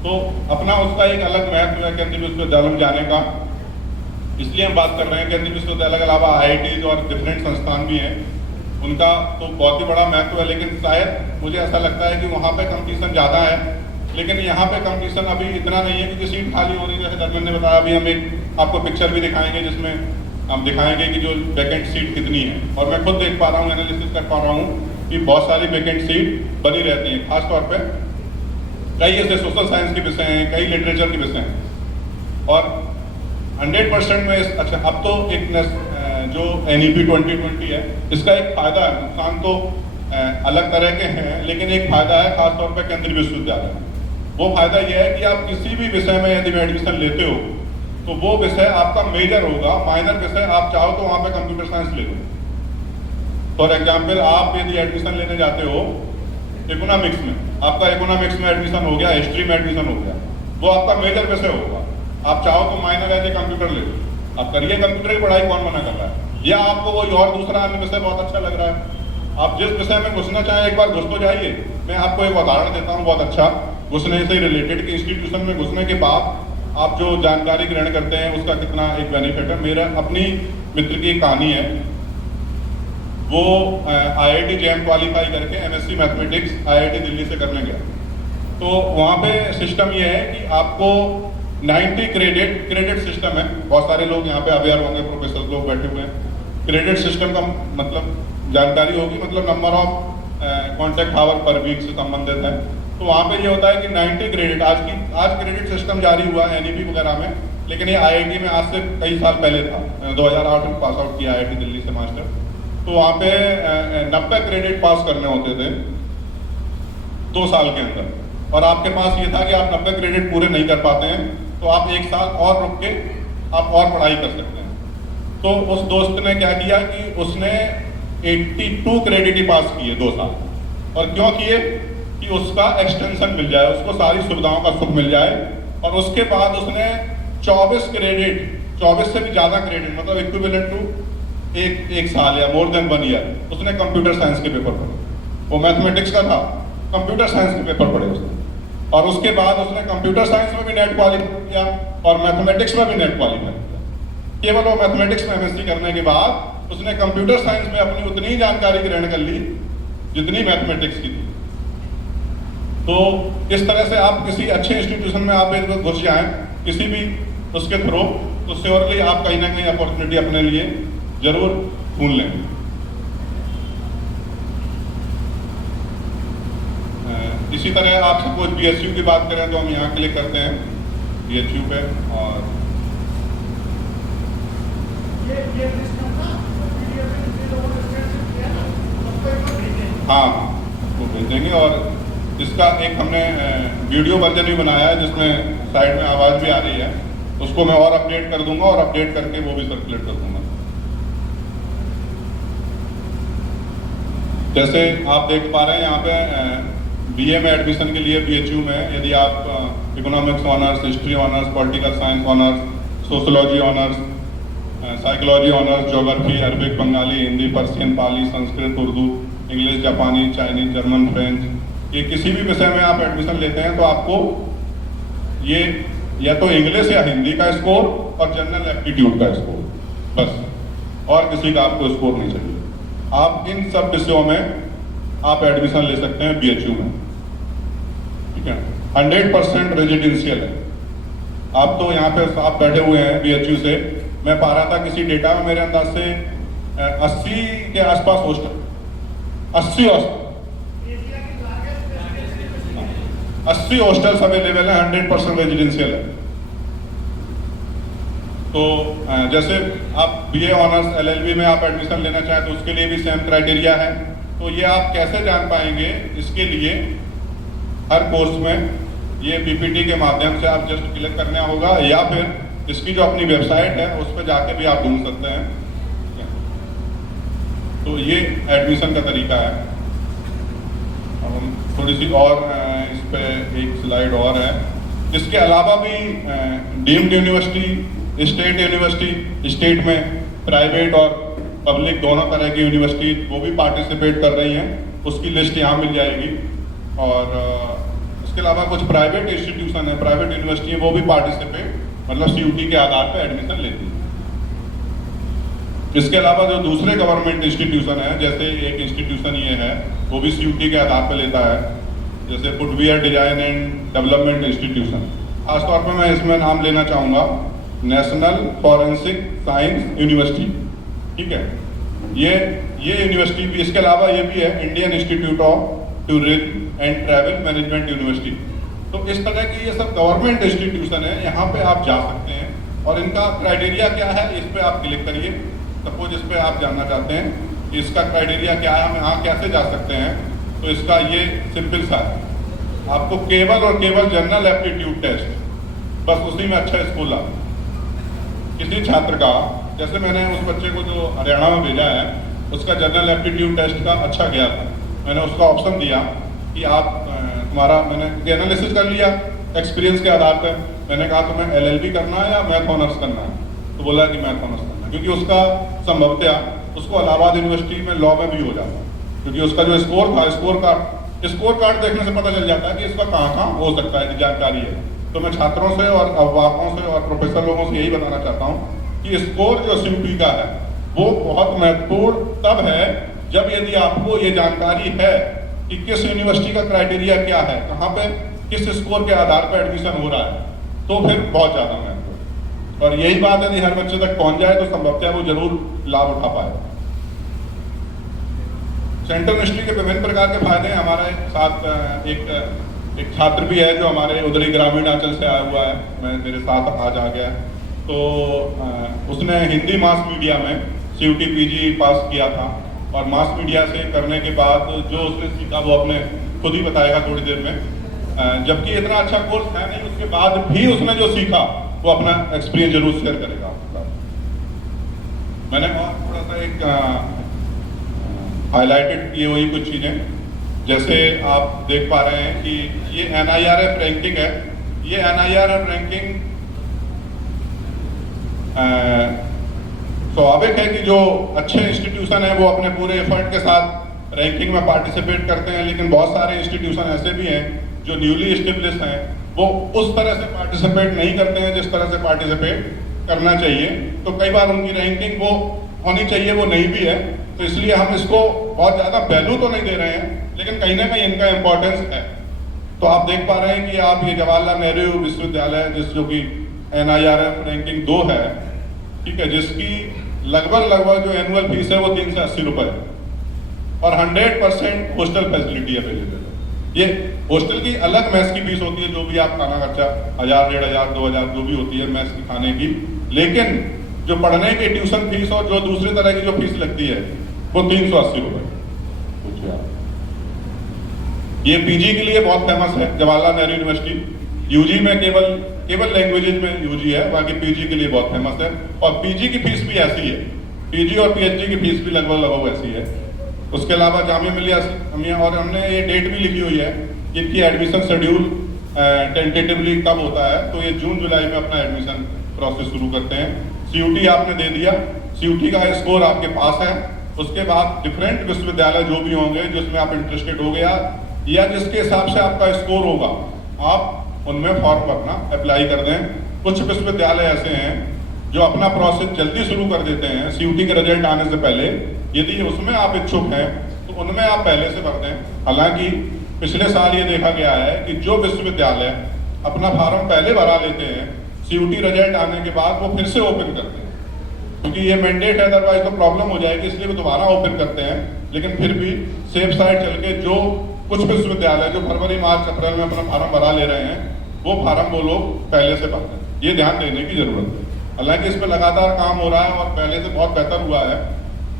तो अपना उसका एक अलग महत्व है केंद्रीय विश्वविद्यालय में जाने का। इसलिए हम बात कर रहे हैं, केंद्रीय विश्वविद्यालय के अलावा आईआईटीज और डिफरेंट संस्थान भी हैं, उनका तो बहुत ही बड़ा महत्व है। लेकिन शायद मुझे ऐसा लगता है कि वहाँ पे कंपटीशन ज़्यादा है, लेकिन यहाँ पे कंपटीशन अभी इतना नहीं है क्योंकि सीट खाली हो रही है। जैसे धर्मेंद्र ने बताया, अभी हम एक आपको पिक्चर भी दिखाएंगे जिसमें हम दिखाएंगे कि जो वैकेंट सीट कितनी है। और मैं खुद देख पा रहा हूँ, एनालिसिस कर पा रहा हूँ कि बहुत सारी वैकेंट सीट बनी रहती हैं। खासतौर पर कई ऐसे सोशल साइंस के विषय हैं, कई लिटरेचर के विषय हैं, और 100% में अच्छा अब तो एक जो NEP 2020 है, इसका एक फायदा है, नुकसान तो अलग तरह के हैं, लेकिन एक फायदा है खासतौर पर केंद्रीय विश्वविद्यालय। वो फायदा यह है कि आप किसी भी विषय में यदि एडमिशन लेते हो तो वो विषय आपका मेजर होगा, माइनर विषय आप चाहो तो वहाँ पे कंप्यूटर साइंस ले लो। फॉर एग्जाम्पल, आप यदि एडमिशन लेने जाते हो इकोनॉमिक्स में, आपका इकोनॉमिक्स में एडमिशन हो गया, हिस्ट्री में एडमिशन हो गया, वो आपका मेजर विषय होगा। आप चाहो तो माइनर एज ए कंप्यूटर ले लो, आप करिए कंप्यूटर की पढ़ाई, कौन मना कर रहा है। या आपको कोई और दूसरा विषय बहुत अच्छा लग रहा है, आप जिस विषय में घुसना चाहें एक बार घुस तो जाइए। मैं आपको एक उदाहरण देता हूँ बहुत अच्छा घुसने से रिलेटेड कि इंस्टीट्यूशन में घुसने के बाद आप जो जानकारी ग्रहण करते हैं उसका कितना एक बेनिफिट है। मेरा अपनी मित्र की एक कहानी है, वो IIT JAM क्वालिफाई करके MSc मैथमेटिक्स IIT दिल्ली से करने गया। तो वहाँ पे सिस्टम ये है कि आपको 90 क्रेडिट सिस्टम है। बहुत सारे लोग यहाँ पे अवेयर होंगे, प्रोफेसर लोग बैठे हुए हैं। क्रेडिट सिस्टम का मतलब जानकारी होगी, मतलब number of contact hour per week से संबंधित है। तो वहाँ पे ये होता है कि 90 क्रेडिट, आज क्रेडिट सिस्टम जारी हुआ है NEP वगैरह में, लेकिन ये IIT में आज से कई साल पहले था। 2008 में पास आउट किया IIT दिल्ली से मास्टर। तो वहाँ पे 90 क्रेडिट पास करने होते थे 2 साल के अंदर, और आपके पास ये था कि आप 90 क्रेडिट पूरे नहीं कर पाते हैं तो आप 1 साल और रुक के आप और पढ़ाई कर सकते हैं। तो उस दोस्त ने क्या किया कि उसने 82 क्रेडिट ही पास किए 2 साल। और क्यों किए कि उसका एक्सटेंशन मिल जाए, उसको सारी सुविधाओं का सुख मिल जाए। और उसके बाद उसने 24 क्रेडिट, 24 से भी ज़्यादा क्रेडिट, मतलब इक्विवेलेंट टू एक साल या मोर देन 1 ईयर, उसने कंप्यूटर साइंस के पेपर पढ़े। वो मैथमेटिक्स का था, कंप्यूटर साइंस के पेपर पढ़े उसने। और उसके बाद उसने कंप्यूटर साइंस में भी नेट क्वालिफाई किया और मैथमेटिक्स में भी नेट क्वालिफाई किया। केवल वो मैथमेटिक्स में MSc करने के बाद उसने कंप्यूटर साइंस में अपनी उतनी ही जानकारी ग्रहण कर ली जितनी मैथमेटिक्स की थी। तो इस तरह से आप किसी अच्छे इंस्टीट्यूशन में आप एक घुस जाएं किसी भी उसके थ्रू, तो श्योरली आप कहीं ना कहीं अपॉर्चुनिटी अपने लिए जरूर ढूंढ लें। इसी तरह आप सपोज BSU की बात करें तो हम यहाँ क्लिक करते हैं BSU पे, और हाँ वो भेज देंगे। और इसका एक हमने वीडियो वर्जन भी बनाया है जिसमें साइड में आवाज़ भी आ रही है, उसको मैं और अपडेट कर दूंगा और अपडेट करके वो भी सर्कुलेट कर दूंगा। जैसे आप देख पा रहे हैं यहाँ पे BA में एडमिशन के लिए BHU में यदि आप economics honours, history honours, political science honours, sociology honours, psychology honours, geography, Arabic, Bengali, Hindi, Persian, Pali, Sanskrit, Urdu, English, जापानी, चाइनीज, जर्मन, फ्रेंच, ये किसी भी विषय में आप एडमिशन लेते हैं तो आपको ये या तो इंग्लिश या हिंदी का स्कोर और जनरल एप्टीट्यूड का स्कोर, बस, और किसी का आपको स्कोर नहीं चाहिए। आप इन सब विषयों में आप एडमिशन ले सकते हैं BHU में, ठीक है। 100% रेजिडेंशियल है। आप तो यहाँ पे आप बैठे हुए हैं BHU से, मैं पा रहा था किसी डेटा में मेरे अंदाज से 80 के आसपास हॉस्टल, 80 हॉस्टल्स अवेलेबल है, 100% रेजिडेंशियल है। तो जैसे आप BA ऑनर्स LLB में आप एडमिशन लेना चाहें तो उसके लिए भी सेम क्राइटेरिया है। तो ये आप कैसे जान पाएंगे, इसके लिए हर कोर्स में ये PPT के माध्यम से आप जस्ट क्लिक करना होगा, या फिर इसकी जो अपनी वेबसाइट है उस पर जाके भी आप ढूंढ सकते हैं। तो ये एडमिशन का तरीका है। अब हम थोड़ी सी और इस पे एक स्लाइड और है। इसके अलावा भी deemed university, state university, state में प्राइवेट और पब्लिक दोनों तरह की यूनिवर्सिटी वो भी पार्टिसिपेट कर रही हैं, उसकी लिस्ट यहाँ मिल जाएगी। और इसके अलावा कुछ प्राइवेट इंस्टीट्यूशन है, प्राइवेट यूनिवर्सिटी है, वो भी पार्टिसिपेट मतलब CUT के आधार पर एडमिशन लेती है। इसके अलावा जो दूसरे गवर्नमेंट इंस्टीट्यूशन है, जैसे एक इंस्टीट्यूशन ये है वो भी CUT के आधार पर लेता है, जैसे footwear design and development institution. खासतौर पर मैं इसमें नाम लेना चाहूँगा नेशनल फॉरेंसिक साइंस यूनिवर्सिटी, ठीक है। ये यूनिवर्सिटी भी, इसके अलावा ये भी है Indian institute of tourism and travel management university. तो इस तरह की ये सब गवर्नमेंट इंस्टीट्यूशन है, यहाँ पे आप जा सकते हैं। और इनका क्राइटेरिया क्या है, इस पर आप क्लिक करिए। सपोज इस पर आप जानना चाहते हैं कि इसका क्राइटेरिया क्या है, हम यहाँ कैसे जा सकते हैं, तो इसका ये सिंपल सा है, आपको केवल और केवल जनरल एप्टीट्यूड टेस्ट, बस उसी में अच्छा स्कोर ला। किसी छात्र का, जैसे मैंने उस बच्चे को जो हरियाणा में भेजा है उसका जनरल एप्टीट्यूड टेस्ट का अच्छा गया था, मैंने उसका ऑप्शन दिया कि आप तुम्हारा, मैंने एनालिसिस कर लिया एक्सपीरियंस के आधार पर मैंने कहा तुम्हें LLB करना है या मैथ ऑनर्स करना है, तो बोला कि मैथ ऑनर्स करना है, क्योंकि उसका संभवतया उसको इलाहाबाद यूनिवर्सिटी में लॉ में भी हो जाता, क्योंकि उसका जो स्कोर था, स्कोर कार्ड देखने से पता चल जाता है कि इसका कहाँ कहाँ हो सकता है, जानकारी है। तो मैं छात्रों से और अभिभावकों से और प्रोफेसर लोगों से यही बताना चाहता हूँ कि स्कोर जो CUT का है वो बहुत महत्वपूर्ण तब है जब यदि आपको ये जानकारी है कि किस यूनिवर्सिटी का क्राइटेरिया क्या है, कहाँ पे किस स्कोर के आधार पर एडमिशन हो रहा है, तो फिर बहुत ज़्यादा महत्व। और यही बात यदि हर बच्चे तक पहुँच जाए तो संभवतः वो जरूर लाभ उठा पाए। सेंट्रल यूनिवर्सिटी के विभिन्न प्रकार के फायदे हैं। हमारे साथ एक छात्र भी है जो हमारे उधरी ग्रामीण अंचल से आया हुआ है, मेरे साथ आज आ गया। तो उसने हिंदी मास मीडिया में CUT PG पास किया था, और मास मीडिया से करने के बाद जो उसने सीखा वो अपने खुद ही बताएगा थोड़ी देर में। जबकि इतना अच्छा कोर्स है नहीं, उसके बाद भी उसने जो सीखा वो अपना एक्सपीरियंस जरूर शेयर करेगा आपके साथ। मैंने और थोड़ा सा एक हाईलाइटेड की हुई कुछ चीज़ें, जैसे आप देख पा रहे हैं कि ये NIRF रैंकिंग है। ये NIRF रैंकिंग स्वाभाविक है कि जो अच्छे इंस्टीट्यूशन है वो अपने पूरे एफर्ट के साथ रैंकिंग में पार्टिसिपेट करते हैं, लेकिन बहुत सारे इंस्टीट्यूशन ऐसे भी हैं जो न्यूली एस्टेब्लिश हैं, वो उस तरह से पार्टिसिपेट नहीं करते हैं जिस तरह से पार्टिसिपेट करना चाहिए। तो कई बार उनकी रैंकिंग वो होनी चाहिए वो नहीं भी है, तो इसलिए हम इसको बहुत ज़्यादा वैल्यू तो नहीं दे रहे हैं, लेकिन कहीं ना कहीं इनका इम्पोर्टेंस है। तो आप देख पा रहे हैं कि आप ये जवाहरलाल नेहरू विश्वविद्यालय जो कि NIRF रैंकिंग 2 है, ठीक है, जिसकी लगभग जो एनुअल फीस है वो 380 रुपये और 100% हॉस्टल फैसिलिटी अवेलेबल है। ये हॉस्टल की अलग मैस की फीस होती है, जो भी आप खाना खर्चा 1000, 1500, 2000 जो भी होती है मैस की खाने की, लेकिन जो पढ़ने की ट्यूशन फीस और जो दूसरी तरह की जो फीस लगती है वो 380 रुपये। ये PG के लिए बहुत फेमस है जवाहरलाल नेहरू यूनिवर्सिटी। UG में केवल लैंग्वेजेज में UG है, बाकी PG के लिए बहुत फेमस है। और PG की फीस भी ऐसी है, PG और PhD की फीस भी लगभग ऐसी है। उसके अलावा जामिया मिलिया और हमने ये डेट भी लिखी हुई है कि इनकी एडमिशन शेड्यूल टेंटेटिवली कब होता है, तो ये जून जुलाई में अपना एडमिशन प्रोसेस शुरू करते हैं। CUT आपने दे दिया, CUT का स्कोर आपके पास है, उसके बाद डिफरेंट विश्वविद्यालय जो भी होंगे जिसमें आप इंटरेस्टेड हो गया या जिसके हिसाब से आपका स्कोर होगा, आप उनमें फॉर्म भरना अप्लाई कर दें। कुछ विश्वविद्यालय ऐसे हैं जो अपना प्रोसेस जल्दी शुरू कर देते हैं CUT के रिजल्ट आने से पहले। यदि उसमें आप इच्छुक हैं तो उनमें आप पहले से भर दें। हालांकि पिछले साल ये देखा गया है कि जो विश्वविद्यालय अपना फॉर्म पहले भरा लेते हैं, CUT रिजल्ट आने के बाद वो फिर से ओपन करते हैं, क्योंकि ये मैंडेट है, अदरवाइज तो प्रॉब्लम हो जाएगी, इसलिए वो दोबारा ओपन करते हैं। लेकिन फिर भी सेफ साइड चल के जो कुछ विश्वविद्यालय जो फरवरी, मार्च, अप्रैल में अपना फॉर्म भरा ले रहे हैं, वो फॉर्म वो लोग पहले से भरते हैं। ये ध्यान देने की जरूरत है। हालांकि इस पर लगातार काम हो रहा है और पहले से बहुत बेहतर हुआ है।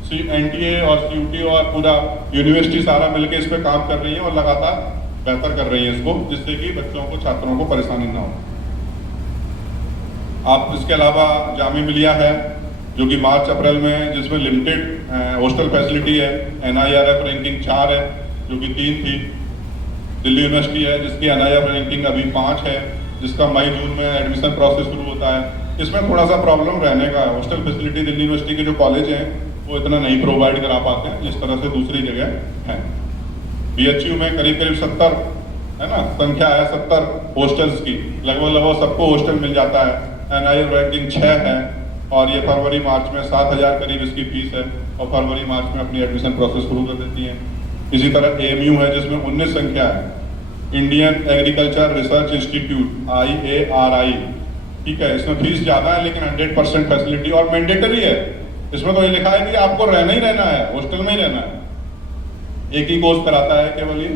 NTA और CUT और पूरा यूनिवर्सिटी सारा मिलकर इस पर काम कर रही है और लगातार बेहतर कर रही है इसको, जिससे कि बच्चों को, छात्रों को परेशानी ना हो। आप इसके अलावा जामिया मिलिया है जो कि मार्च अप्रैल में, जिसमें लिमिटेड हॉस्टल फैसिलिटी है। NIRF रैंकिंग 4 है जो कि 3 थी। दिल्ली यूनिवर्सिटी है जिसकी NIRF रैंकिंग अभी 5 है, जिसका मई जून में एडमिशन प्रोसेस शुरू होता है। इसमें थोड़ा सा प्रॉब्लम रहने का है, हॉस्टल फैसिलिटी दिल्ली यूनिवर्सिटी के जो कॉलेज हैं वो इतना नहीं प्रोवाइड करा पाते हैं जिस तरह से दूसरी जगह है। BHU में करीब 70 है ना संख्या है, 70 हॉस्टल्स की, लगभग सबको हॉस्टल मिल जाता है। NIRF रैंकिंग 6 है और ये फरवरी मार्च में 7000 करीब इसकी फीस है और फरवरी मार्च में अपनी एडमिशन प्रोसेस शुरू कर देती है। इसी तरह AMU है जिसमें 19 संख्या है, Indian agriculture research institute IARI, ठीक है। इसमें फीस ज़्यादा है लेकिन 100% फैसिलिटी और मैंडेटरी है। इसमें तो ये लिखा है कि आपको रहना ही रहना है, हॉस्टल में ही रहना है। एक ही कोर्स कराता है केवल ये,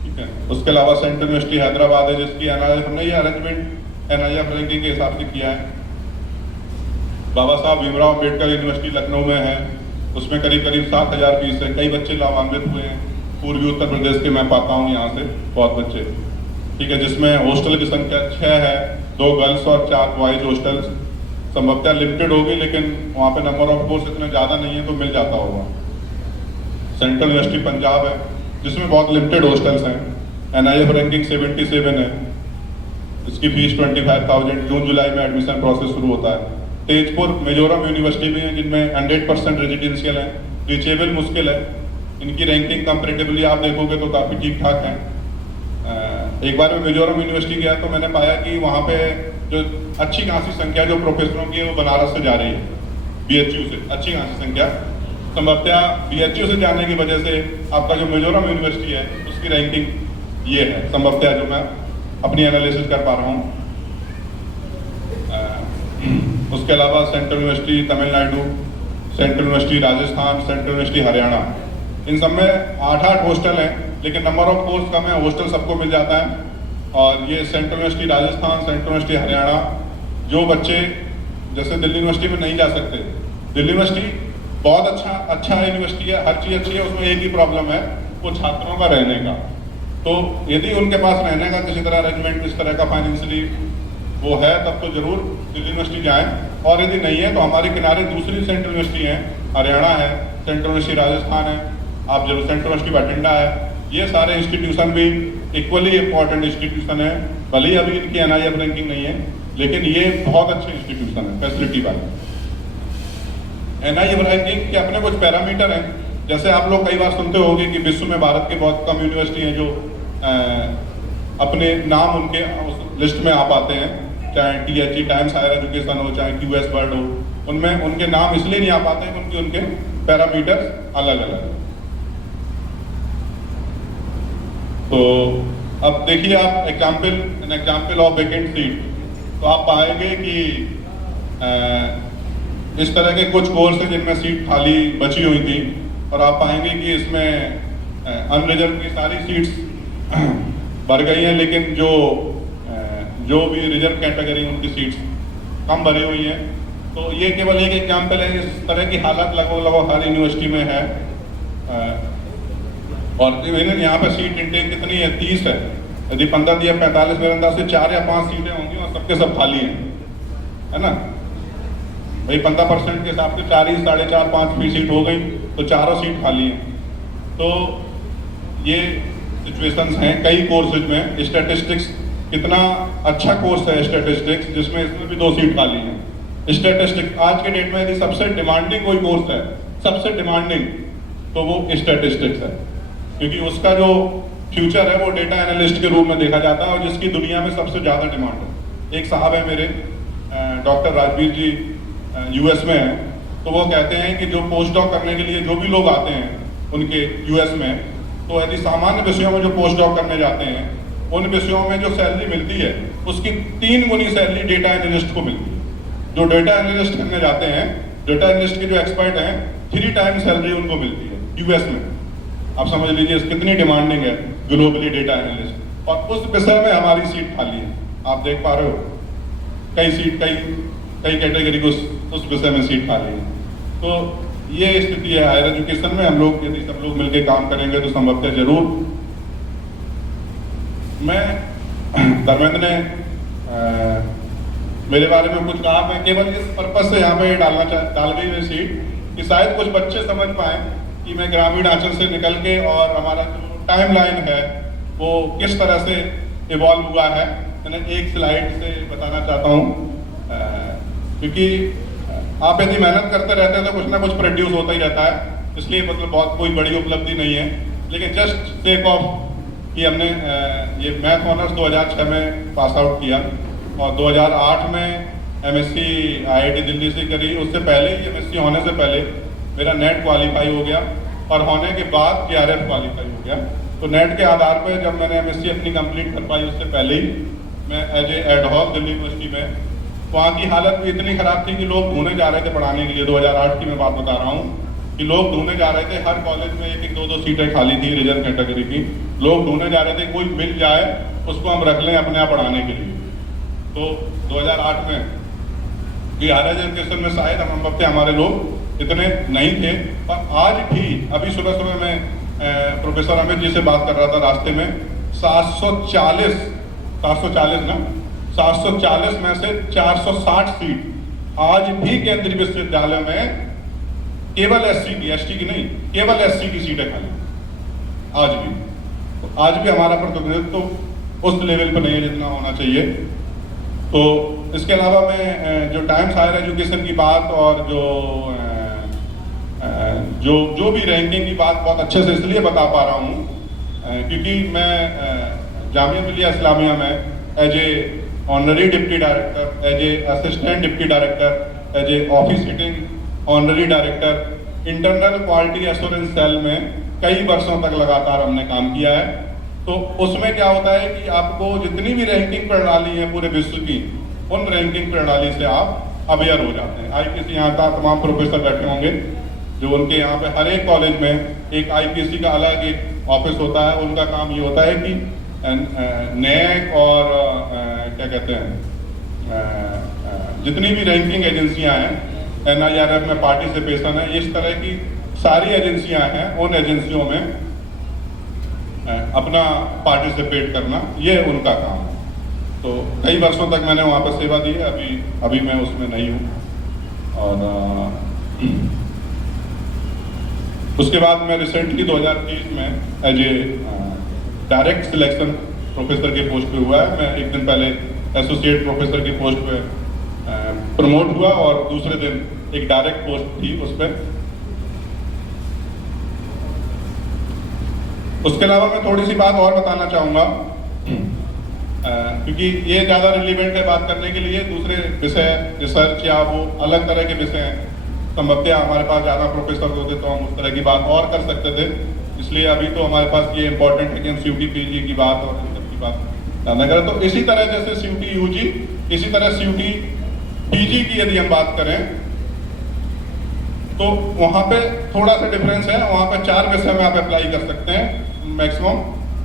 ठीक है। उसके अलावा सेंट्रल यूनिवर्सिटी हैदराबाद है जिसकी हमने ये अरेंजमेंट NIRF रैंकिंग के हिसाब से किया है। बाबा साहब भीमराव अम्बेडकर यूनिवर्सिटी लखनऊ में है, उसमें करीब 7000 फीस है। कई बच्चे लाभान्वित हुए हैं पूर्वी उत्तर प्रदेश के, मैं पाता हूँ यहाँ से बहुत बच्चे, ठीक है। जिसमें हॉस्टल की संख्या 6 है, 2 गर्ल्स और 4 बॉयज हॉस्टल्स। संभवतः लिमिटेड होगी लेकिन वहाँ पे नंबर ऑफ कोर्स इतने ज़्यादा नहीं है तो मिल जाता होगा। सेंट्रल यूनिवर्सिटी पंजाब है जिसमें बहुत लिमिटेड हॉस्टल्स हैं, NIRF रैंकिंग 77 है। इसकी फीस 25,000, जून जुलाई में एडमिशन प्रोसेस शुरू होता है। तेजपुर मिजोरम यूनिवर्सिटी भी है जिनमें 100% रेजिडेंशियल है, रीचेबल मुश्किल है। इनकी रैंकिंग कंपेरेटिवली आप देखोगे तो काफ़ी ठीक ठाक है। एक बार मैं मिजोरम यूनिवर्सिटी गया तो मैंने पाया कि वहाँ पे जो अच्छी खासी संख्या जो प्रोफेसरों की है वो बनारस से जा रही है, BHU से अच्छी खासी संख्या। संभवतः BHU से जाने की वजह से आपका जो मिजोरम यूनिवर्सिटी है उसकी रैंकिंग ये है, संभवतः जो मैं अपनी एनालिसिस कर पा रहा हूँ। उसके अलावा central university Tamil Nadu, central university Rajasthan, central university Haryana, इन सब में 8-8 हॉस्टल हैं, लेकिन नंबर ऑफ कोर्स कम है, हॉस्टल सबको मिल जाता है। और ये central university Rajasthan, central university Haryana, जो बच्चे जैसे दिल्ली यूनिवर्सिटी में नहीं जा सकते, दिल्ली यूनिवर्सिटी बहुत अच्छा यूनिवर्सिटी है, हर चीज़ अच्छी है, उसमें एक ही प्रॉब्लम है वो छात्रों का रहने का। तो यदि उनके पास रहने का किसी तरह अरेंजमेंट, इस तरह का फाइनेंशियली वो है, तब तो जरूर दिल्ली यूनिवर्सिटी जाएं। और यदि नहीं है तो हमारे किनारे दूसरी सेंट्रल यूनिवर्सिटी है, हरियाणा है, सेंट्रल यूनिवर्सिटी राजस्थान है, आप जरूर सेंट्रल यूनिवर्सिटी बठिंडा है, ये सारे इंस्टीट्यूशन भी इक्वली इम्पोर्टेंट इंस्टीट्यूशन है। भले ही अभी इनकी NIF रैंकिंग नहीं है, लेकिन ये बहुत अच्छे इंस्टीट्यूशन है फैसिलिटी वाले। NIF रैंकिंग के अपने कुछ पैरामीटर हैं, जैसे आप लोग कई बार सुनते होंगे कि विश्व में भारत की बहुत कम यूनिवर्सिटी हैं जो अपने नाम उनके उस लिस्ट में आ पाते हैं, चाहे THE टाइम्स हायर एजुकेशन हो, चाहे QS वर्ल्ड हो, उनमें उनके नाम इसलिए नहीं आ पाते हैं क्योंकि उनके पैरामीटर्स अलग अलग हैं। तो अब देखिए आप एग्जाम्पल ऑफ वैकेंट सीट, तो आप पाएंगे कि इस तरह के कुछ कोर्स हैं जिनमें सीट खाली बची हुई थी, और आप पाएंगे कि इसमें अनरिजर्व की सारी सीट्स भर गई हैं, लेकिन जो भी रिजर्व कैटेगरी उनकी सीट्स कम भरी हुई हैं। तो ये केवल एक एग्जाम्पल है, इस तरह की हालत लगभग हर यूनिवर्सिटी में है। और यहाँ पे सीट इंटेक कितनी है, 30 है। यदि 15 या 45 मेरे अंदाज से 4 या 5 सीटें होंगी और सबके सब खाली हैं, है ना भाई। 15% के हिसाब से 4 ही 4.5-5 सीट हो गई, तो चारों सीट खाली हैं। तो ये सिचुएशंस हैं कई कोर्सेज में। स्टैटिस्टिक्स कितना अच्छा कोर्स है स्टैटिस्टिक्स, जिसमें इसमें भी 2 सीट खाली हैं। स्टैटिस्टिक्स आज के डेट में यदि सबसे डिमांडिंग कोई कोर्स है, सबसे डिमांडिंग, तो वो स्टैटिस्टिक्स है, क्योंकि उसका जो फ्यूचर है वो डेटा एनालिस्ट के रूप में देखा जाता है और जिसकी दुनिया में सबसे ज़्यादा डिमांड है। एक साहब है मेरे, डॉक्टर राजवीर जी, US में हैं, तो वो कहते हैं कि जो पोस्ट डॉक करने के लिए जो भी लोग आते हैं उनके US में, तो यदि सामान्य विषयों में जो पोस्ट डॉक करने जाते हैं, उन विषयों में जो सैलरी मिलती है उसकी 3 गुनी सैलरी डेटा एनालिस्ट को मिलती है। जो डेटा एनालिस्ट करने जाते हैं, डेटा एनालिस्ट के जो एक्सपर्ट हैं, 3 टाइम सैलरी उनको मिलती है US में। आप समझ लीजिए कितनी डिमांडिंग है ग्लोबली डेटा एनालिस्ट। और उस विषय में हमारी सीट खाली है, आप देख पा रहे हो, कई कैटेगरी को उस विषय में सीट खाली है। तो ये स्थिति है हायर एजुकेशन में। हम लोग यदि सब लोग मिलकर काम करेंगे तो संभवतः जरूर। मैं धर्मेंद्र ने मेरे बारे में कुछ कहा, मैं केवल इस पर्पज से यहाँ पे डाल गई है सीट कि शायद कुछ बच्चे समझ पाए कि मैं ग्रामीण आंचल से निकल के और हमारा जो टाइमलाइन है वो किस तरह से इवॉल्व हुआ है। मैंने एक स्लाइड से बताना चाहता हूँ, क्योंकि आप यदि मेहनत करते रहते हैं तो कुछ ना कुछ प्रोड्यूस होता ही रहता है, इसलिए मतलब बहुत कोई बड़ी उपलब्धि नहीं है। लेकिन जस्ट सेक ऑफ कि हमने ये मैथ ऑनर्स 2006 में पास आउट किया और 2008 में MSc IIT दिल्ली से करी। उससे पहले ही MSc होने से पहले मेरा नेट क्वालिफाई हो गया और होने के बाद JRF क्वालिफाई हो गया। तो नेट के आधार पर जब मैंने MSc अपनी कंप्लीट कर पाई, उससे पहले ही मैं as ad hoc Delhi University में, वहाँ की हालत भी इतनी खराब थी कि लोग ढूंढने जा रहे थे पढ़ाने के लिए। 2008 की मैं बात बता रहा हूँ कि लोग ढूंढने जा रहे थे, हर कॉलेज में 1-1, 2-2 सीटें खाली थी रिजर्व कैटेगरी की। लोग ढूंढने जा रहे थे कोई मिल जाए उसको हम रख लें अपने आप पढ़ाने के लिए। तो 2008 में हायर एजुकेशन में शायद हम वक्त हमारे लोग इतने नहीं थे। पर आज भी, अभी सुबह मैं प्रोफेसर अमित जी से बात कर रहा था रास्ते में, 740 में से 460 सीट आज भी केंद्रीय विश्वविद्यालय में केवल SC की, ST की नहीं, केवल SC की सीटें खाली आज भी। तो आज भी हमारा प्रतिनिधित्व उस लेवल पर नहीं है जितना होना चाहिए। तो इसके अलावा मैं जो टाइम्स हायर एजुकेशन की बात और जो भी रैंकिंग की बात बहुत अच्छे से इसलिए बता पा रहा हूँ क्योंकि मैं जामिया मिलिया इस्लामिया में as a honorary deputy director, as a assistant deputy director, as a office sitting honorary director internal quality assurance cell में कई वर्षों तक लगातार हमने काम किया है। तो उसमें क्या होता है कि आपको जितनी भी रैंकिंग प्रणाली है पूरे विश्व की, उन रैंकिंग प्रणाली से आप अवेयर हो जाते हैं। आईपीएससी यहाँ का तमाम प्रोफेसर बैठे होंगे जो उनके यहाँ पे हर एक कॉलेज में एक आईपीएससी का अलग एक ऑफिस होता है। उनका काम ये होता है कि नैक और क्या कहते हैं जितनी भी रैंकिंग एजेंसियां हैं, NIRF में पार्टिसिपेशन है, इस तरह की सारी एजेंसियां हैं, उन एजेंसियों में अपना पार्टिसिपेट करना ये उनका काम है। तो कई वर्षों तक मैंने वहाँ पर सेवा दी है, अभी मैं उसमें नहीं हूँ। और उसके बाद मैं रिसेंटली 2030 में as a direct selection professor के पोस्ट पे हुआ है। मैं एक दिन पहले एसोसिएट प्रोफेसर की पोस्ट पे प्रमोट हुआ और दूसरे दिन एक डायरेक्ट पोस्ट थी उस पर। उसके अलावा मैं थोड़ी सी बात और बताना चाहूँगा क्योंकि ये ज़्यादा रिलीवेंट है बात करने के लिए। दूसरे विषय रिसर्च या वो अलग तरह के विषय हैं, संभवतः हमारे पास ज़्यादा प्रोफेसर होते तो हम उस तरह की बात और कर सकते थे। इसलिए अभी तो हमारे पास ये इंपॉर्टेंट है कि हम CUT PG की बात और इन सब की बात ना करें। तो इसी तरह जैसे CUT UG, इसी तरह CUT PG की यदि हम बात करें तो वहाँ पे थोड़ा सा डिफरेंस है। वहाँ पे 4 विषय में आप अप्लाई कर सकते हैं मैक्सिमम,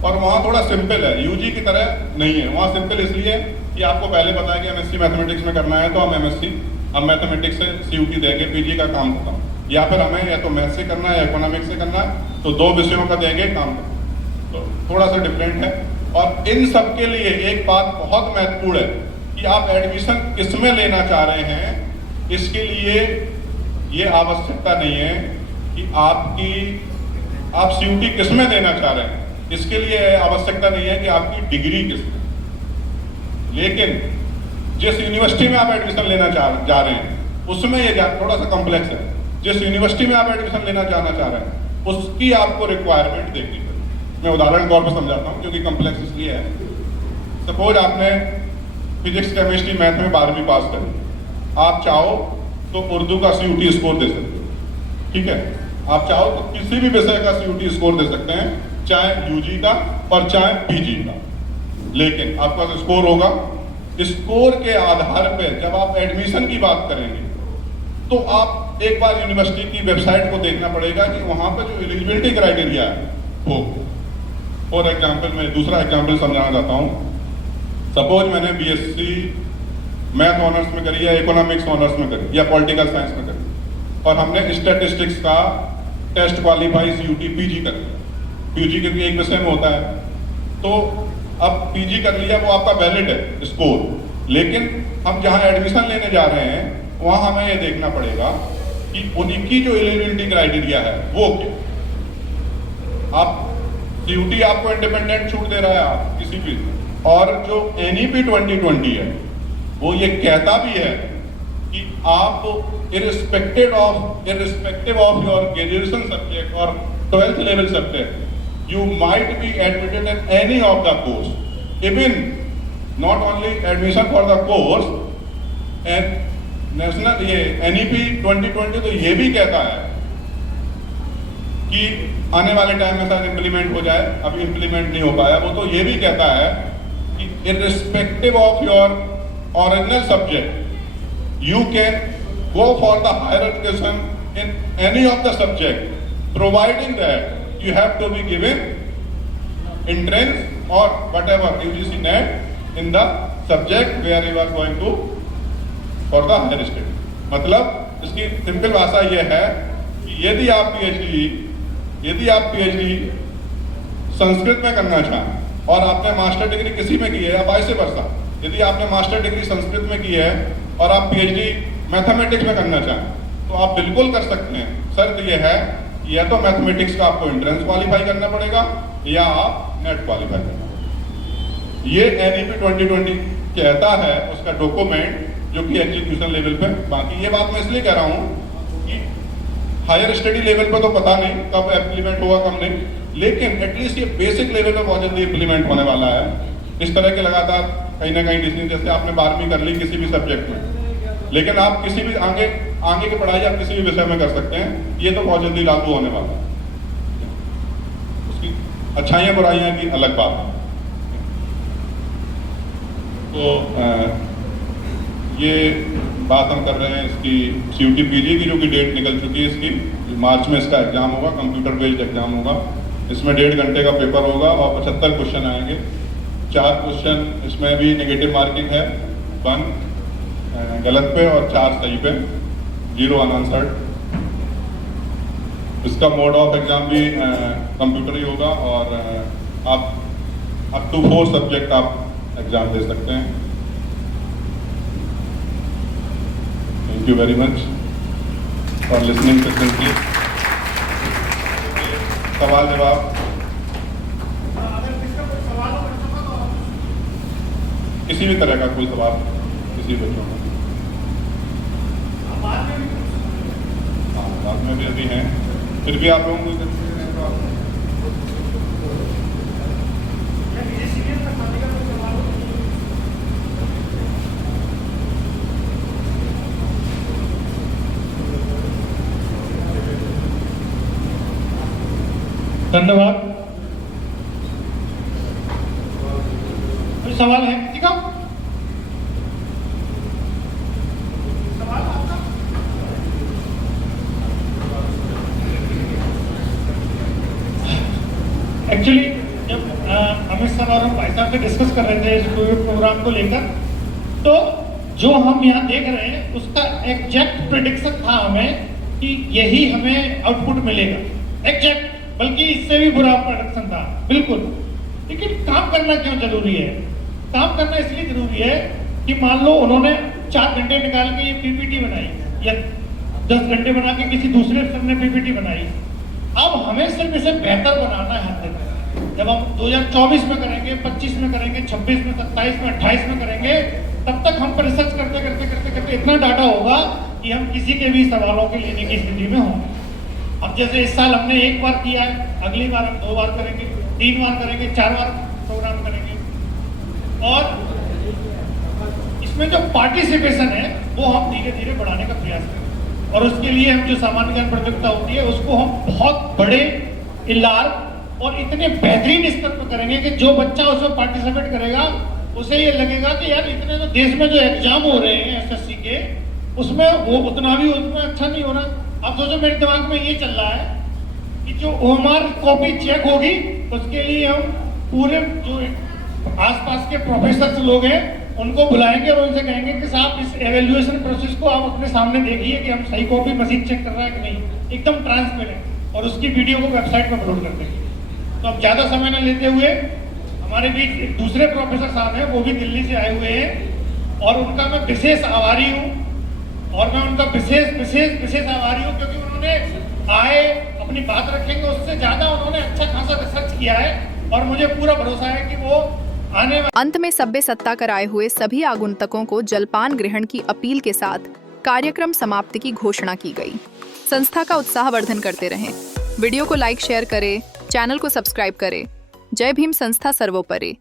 और वहाँ थोड़ा सिंपल है, UG की तरह नहीं है। वहाँ सिंपल इसलिए कि आपको पहले पता है कि MSc मैथमेटिक्स में करना है तो हम मैथमेटिक्स से CUT देंगे, PG का काम खत्म। या फिर हमें या तो मैथ से करना है या इकोनॉमिक्स से करना है, तो 2 विषयों का देंगे, काम खत्म। तो थोड़ा सा डिफरेंट है। और इन सब के लिए एक बात बहुत महत्वपूर्ण है कि आप एडमिशन किसमें लेना चाह रहे हैं। इसके लिए ये आवश्यकता नहीं है कि आप CUT किसमें देना चाह रहे हैं। इसके लिए आवश्यकता नहीं है कि आपकी डिग्री किसमें, लेकिन जिस यूनिवर्सिटी में आप एडमिशन लेना जा रहे हैं उसमें ये थोड़ा सा कॉम्प्लेक्स है। जिस यूनिवर्सिटी में आप एडमिशन लेना चाह रहे हैं उसकी आपको रिक्वायरमेंट देखनी पड़ेगी। मैं उदाहरण तौर पर समझाता हूँ क्योंकि कॉम्प्लेक्स इसलिए है। सपोज आपने फिजिक्स केमिस्ट्री मैथ में 12वीं पास करी, आप चाहो तो उर्दू का CUT स्कोर दे सकते हो, ठीक है। आप चाहो तो किसी भी विषय का CUT स्कोर दे सकते हैं, चाहे UG का और चाहे PG का, लेकिन आपका जो स्कोर होगा, स्कोर के आधार पर जब आप एडमिशन की बात करेंगे तो आप एक बार यूनिवर्सिटी की वेबसाइट को देखना पड़ेगा कि वहां पर जो एलिजिबिलिटी क्राइटेरिया है वो। फॉर एग्जाम्पल मैं दूसरा एग्जाम्पल समझाना चाहता हूँ। सपोज मैंने BSc मैथ ऑनर्स में करी या इकोनॉमिक्स ऑनर्स में करी या पॉलिटिकल साइंस में करी, और हमने स्टैटिस्टिक्स का टेस्ट क्वालिफाई CUT PG कर लिया। PG क्योंकि एक विषय में होता है, तो अब PG कर लिया, वो आपका वैलिड है स्कोर। लेकिन हम जहाँ एडमिशन लेने जा रहे हैं वहाँ हमें ये देखना पड़ेगा कि उनकी जो एलिजिबिलिटी क्राइटेरिया है वो क्या। आप CUT आपको इंडिपेंडेंट छूट दे रहा है आप किसी भी, और जो NEP 2020 है वो ये कहता भी है कि आप irrespective of your graduation subject और 12th level subject, you might be admitted in any of the course, even not only admission for the course, and national ये NEP 2020 तो ये भी कहता है कि आने वाले टाइम में शायद इम्प्लीमेंट हो जाए, अभी इम्प्लीमेंट नहीं हो पाया। वो तो ये भी कहता है कि irrespective of your original subject you can go for the higher education in any of the subject, providing that you have to be given entrance or whatever UGC NET in the subject where you are going to for the higher study। मतलब इसकी simple भाषा यह है कि यदि आप PhD Sanskrit में करना चाहें और आपने मास्टर डिग्री किसी में की है या वाइस वर्सा, यदि आपने मास्टर डिग्री संस्कृत में की है और आप PhD मैथमेटिक्स में करना चाहें तो आप बिल्कुल कर सकते हैं। शर्त यह है या तो मैथमेटिक्स का आपको एंट्रेंस क्वालिफाई करना पड़ेगा या आप नेट क्वालिफाई करना पड़ेगा। ये NEP 2020 कहता है उसका डॉक्यूमेंट, जो कि एग्जीक्यूशन लेवल पे। बाकी ये बात मैं इसलिए कह रहा हूँ कि हायर स्टडी लेवल पे तो पता नहीं कब इम्प्लीमेंट होगा कब नहीं, लेकिन एटलीस्ट ये बेसिक लेवल पे बहुत जल्दी इम्प्लीमेंट होने वाला है। इस तरह के लगातार कहीं ना कहीं डिसीजन, जैसे आपने 12वीं कर ली किसी भी सब्जेक्ट में, लेकिन आप किसी भी आगे की पढ़ाई आप किसी भी विषय में कर सकते हैं, ये तो बहुत जल्दी लागू होने वाला है। उसकी अच्छाइयाँ बुराइयाँ की अलग बात है। तो ये बात हम कर रहे हैं इसकी CUT PG की, जो कि डेट निकल चुकी है इसकी। मार्च में इसका एग्जाम होगा, कंप्यूटर बेस्ड एग्जाम होगा। इसमें 1.5 घंटे का पेपर होगा और 75 क्वेश्चन आएंगे। 4 क्वेश्चन इसमें भी नेगेटिव मार्किंग है, 1 गलत पे और 4 सही पे, 0 अनआंसर्ड। इसका मोड ऑफ एग्जाम भी कंप्यूटर ही होगा और आप अप टू 4 सब्जेक्ट आप एग्जाम दे सकते हैं। Thank you very much for listening patiently. सवाल जवाब, किसी भी तरह का कोई सवाल किसी बच्चों का, बाद में भी अभी हैं, फिर भी आप लोगों को धन्यवाद। कोई सवाल है किसी का? सवाल आपका? एक्चुअली जब अमित सर और हम भाई साहब से डिस्कस कर रहे थे इस प्रोग्राम को लेकर, तो जो हम यहाँ देख रहे हैं उसका एग्जैक्ट प्रेडिक्शन था हमें कि यही हमें आउटपुट मिलेगा, एग्जैक्ट, बल्कि इससे भी बुरा प्रोडक्शन था, बिल्कुल। लेकिन काम करना क्यों जरूरी है? काम करना इसलिए जरूरी है कि मान लो उन्होंने 4 घंटे निकाल के ये PPT बनाई या 10 घंटे बना के किसी दूसरे सर ने PPT बनाई। अब हमें सिर्फ इसे बेहतर बनाना है हर दिन। जब हम 2024 में करेंगे, 25 में करेंगे, 26 में, 27 में, 28 में करेंगे, तब तक हम रिसर्च करते करते करते करते इतना डाटा होगा कि हम किसी के भी सवालों के लेने की स्थिति में होंगे। अब जैसे इस साल हमने 1 बार किया है, अगली बार हम 2 बार करेंगे, 3 बार करेंगे, 4 बार प्रोग्राम करेंगे। और इसमें जो पार्टिसिपेशन है वो हम धीरे धीरे बढ़ाने का प्रयास करें, और उसके लिए हम जो सामान्य ज्ञान प्रतियोगिता होती है उसको हम बहुत बड़े इलाज और इतने बेहतरीन स्तर पर करेंगे कि जो बच्चा उसमें पार्टिसिपेट करेगा उसे ये लगेगा कि यार इतने तो देश में जो एग्जाम हो रहे हैं SSC के, उसमें वो उतना भी उसमें अच्छा नहीं हो रहा। अब सोचो मेरे दिमाग में ये चल रहा है कि जो OMR कॉपी चेक होगी उसके लिए हम पूरे जो आसपास के प्रोफेसर लोग हैं उनको बुलाएंगे और उनसे कहेंगे कि साहब इस एवेल्युएशन प्रोसेस को आप अपने सामने देखिए कि हम सही कॉपी मशीन चेक कर रहा है कि नहीं, एकदम ट्रांसपेरेंट, और उसकी वीडियो को वेबसाइट पर अपलोड कर देंगे। तो अब ज़्यादा समय न लेते हुए हमारे बीच एक दूसरे प्रोफेसर साहब हैं, वो भी दिल्ली से आए हुए हैं, और उनका मैं विशेष आभारी हूँ, और मैं उनका विशेष आभारी हूँ क्योंकि उन्होंने आए अपनी बात रखेंगे, उससे ज्यादा उन्होंने अच्छा खासा रिसर्च किया है, और मुझे पूरा भरोसा है कि वो आने अंत में सभ्य सत्ता कराए हुए सभी आगंतुकों को जलपान ग्रहण की अपील के साथ कार्यक्रम समाप्ति की घोषणा की गई। संस्था का उत्साहवर्धन करते रहें। वीडियो को लाइक शेयर करें, चैनल को सब्सक्राइब करें। जय भीम, संस्था सर्वोपरि।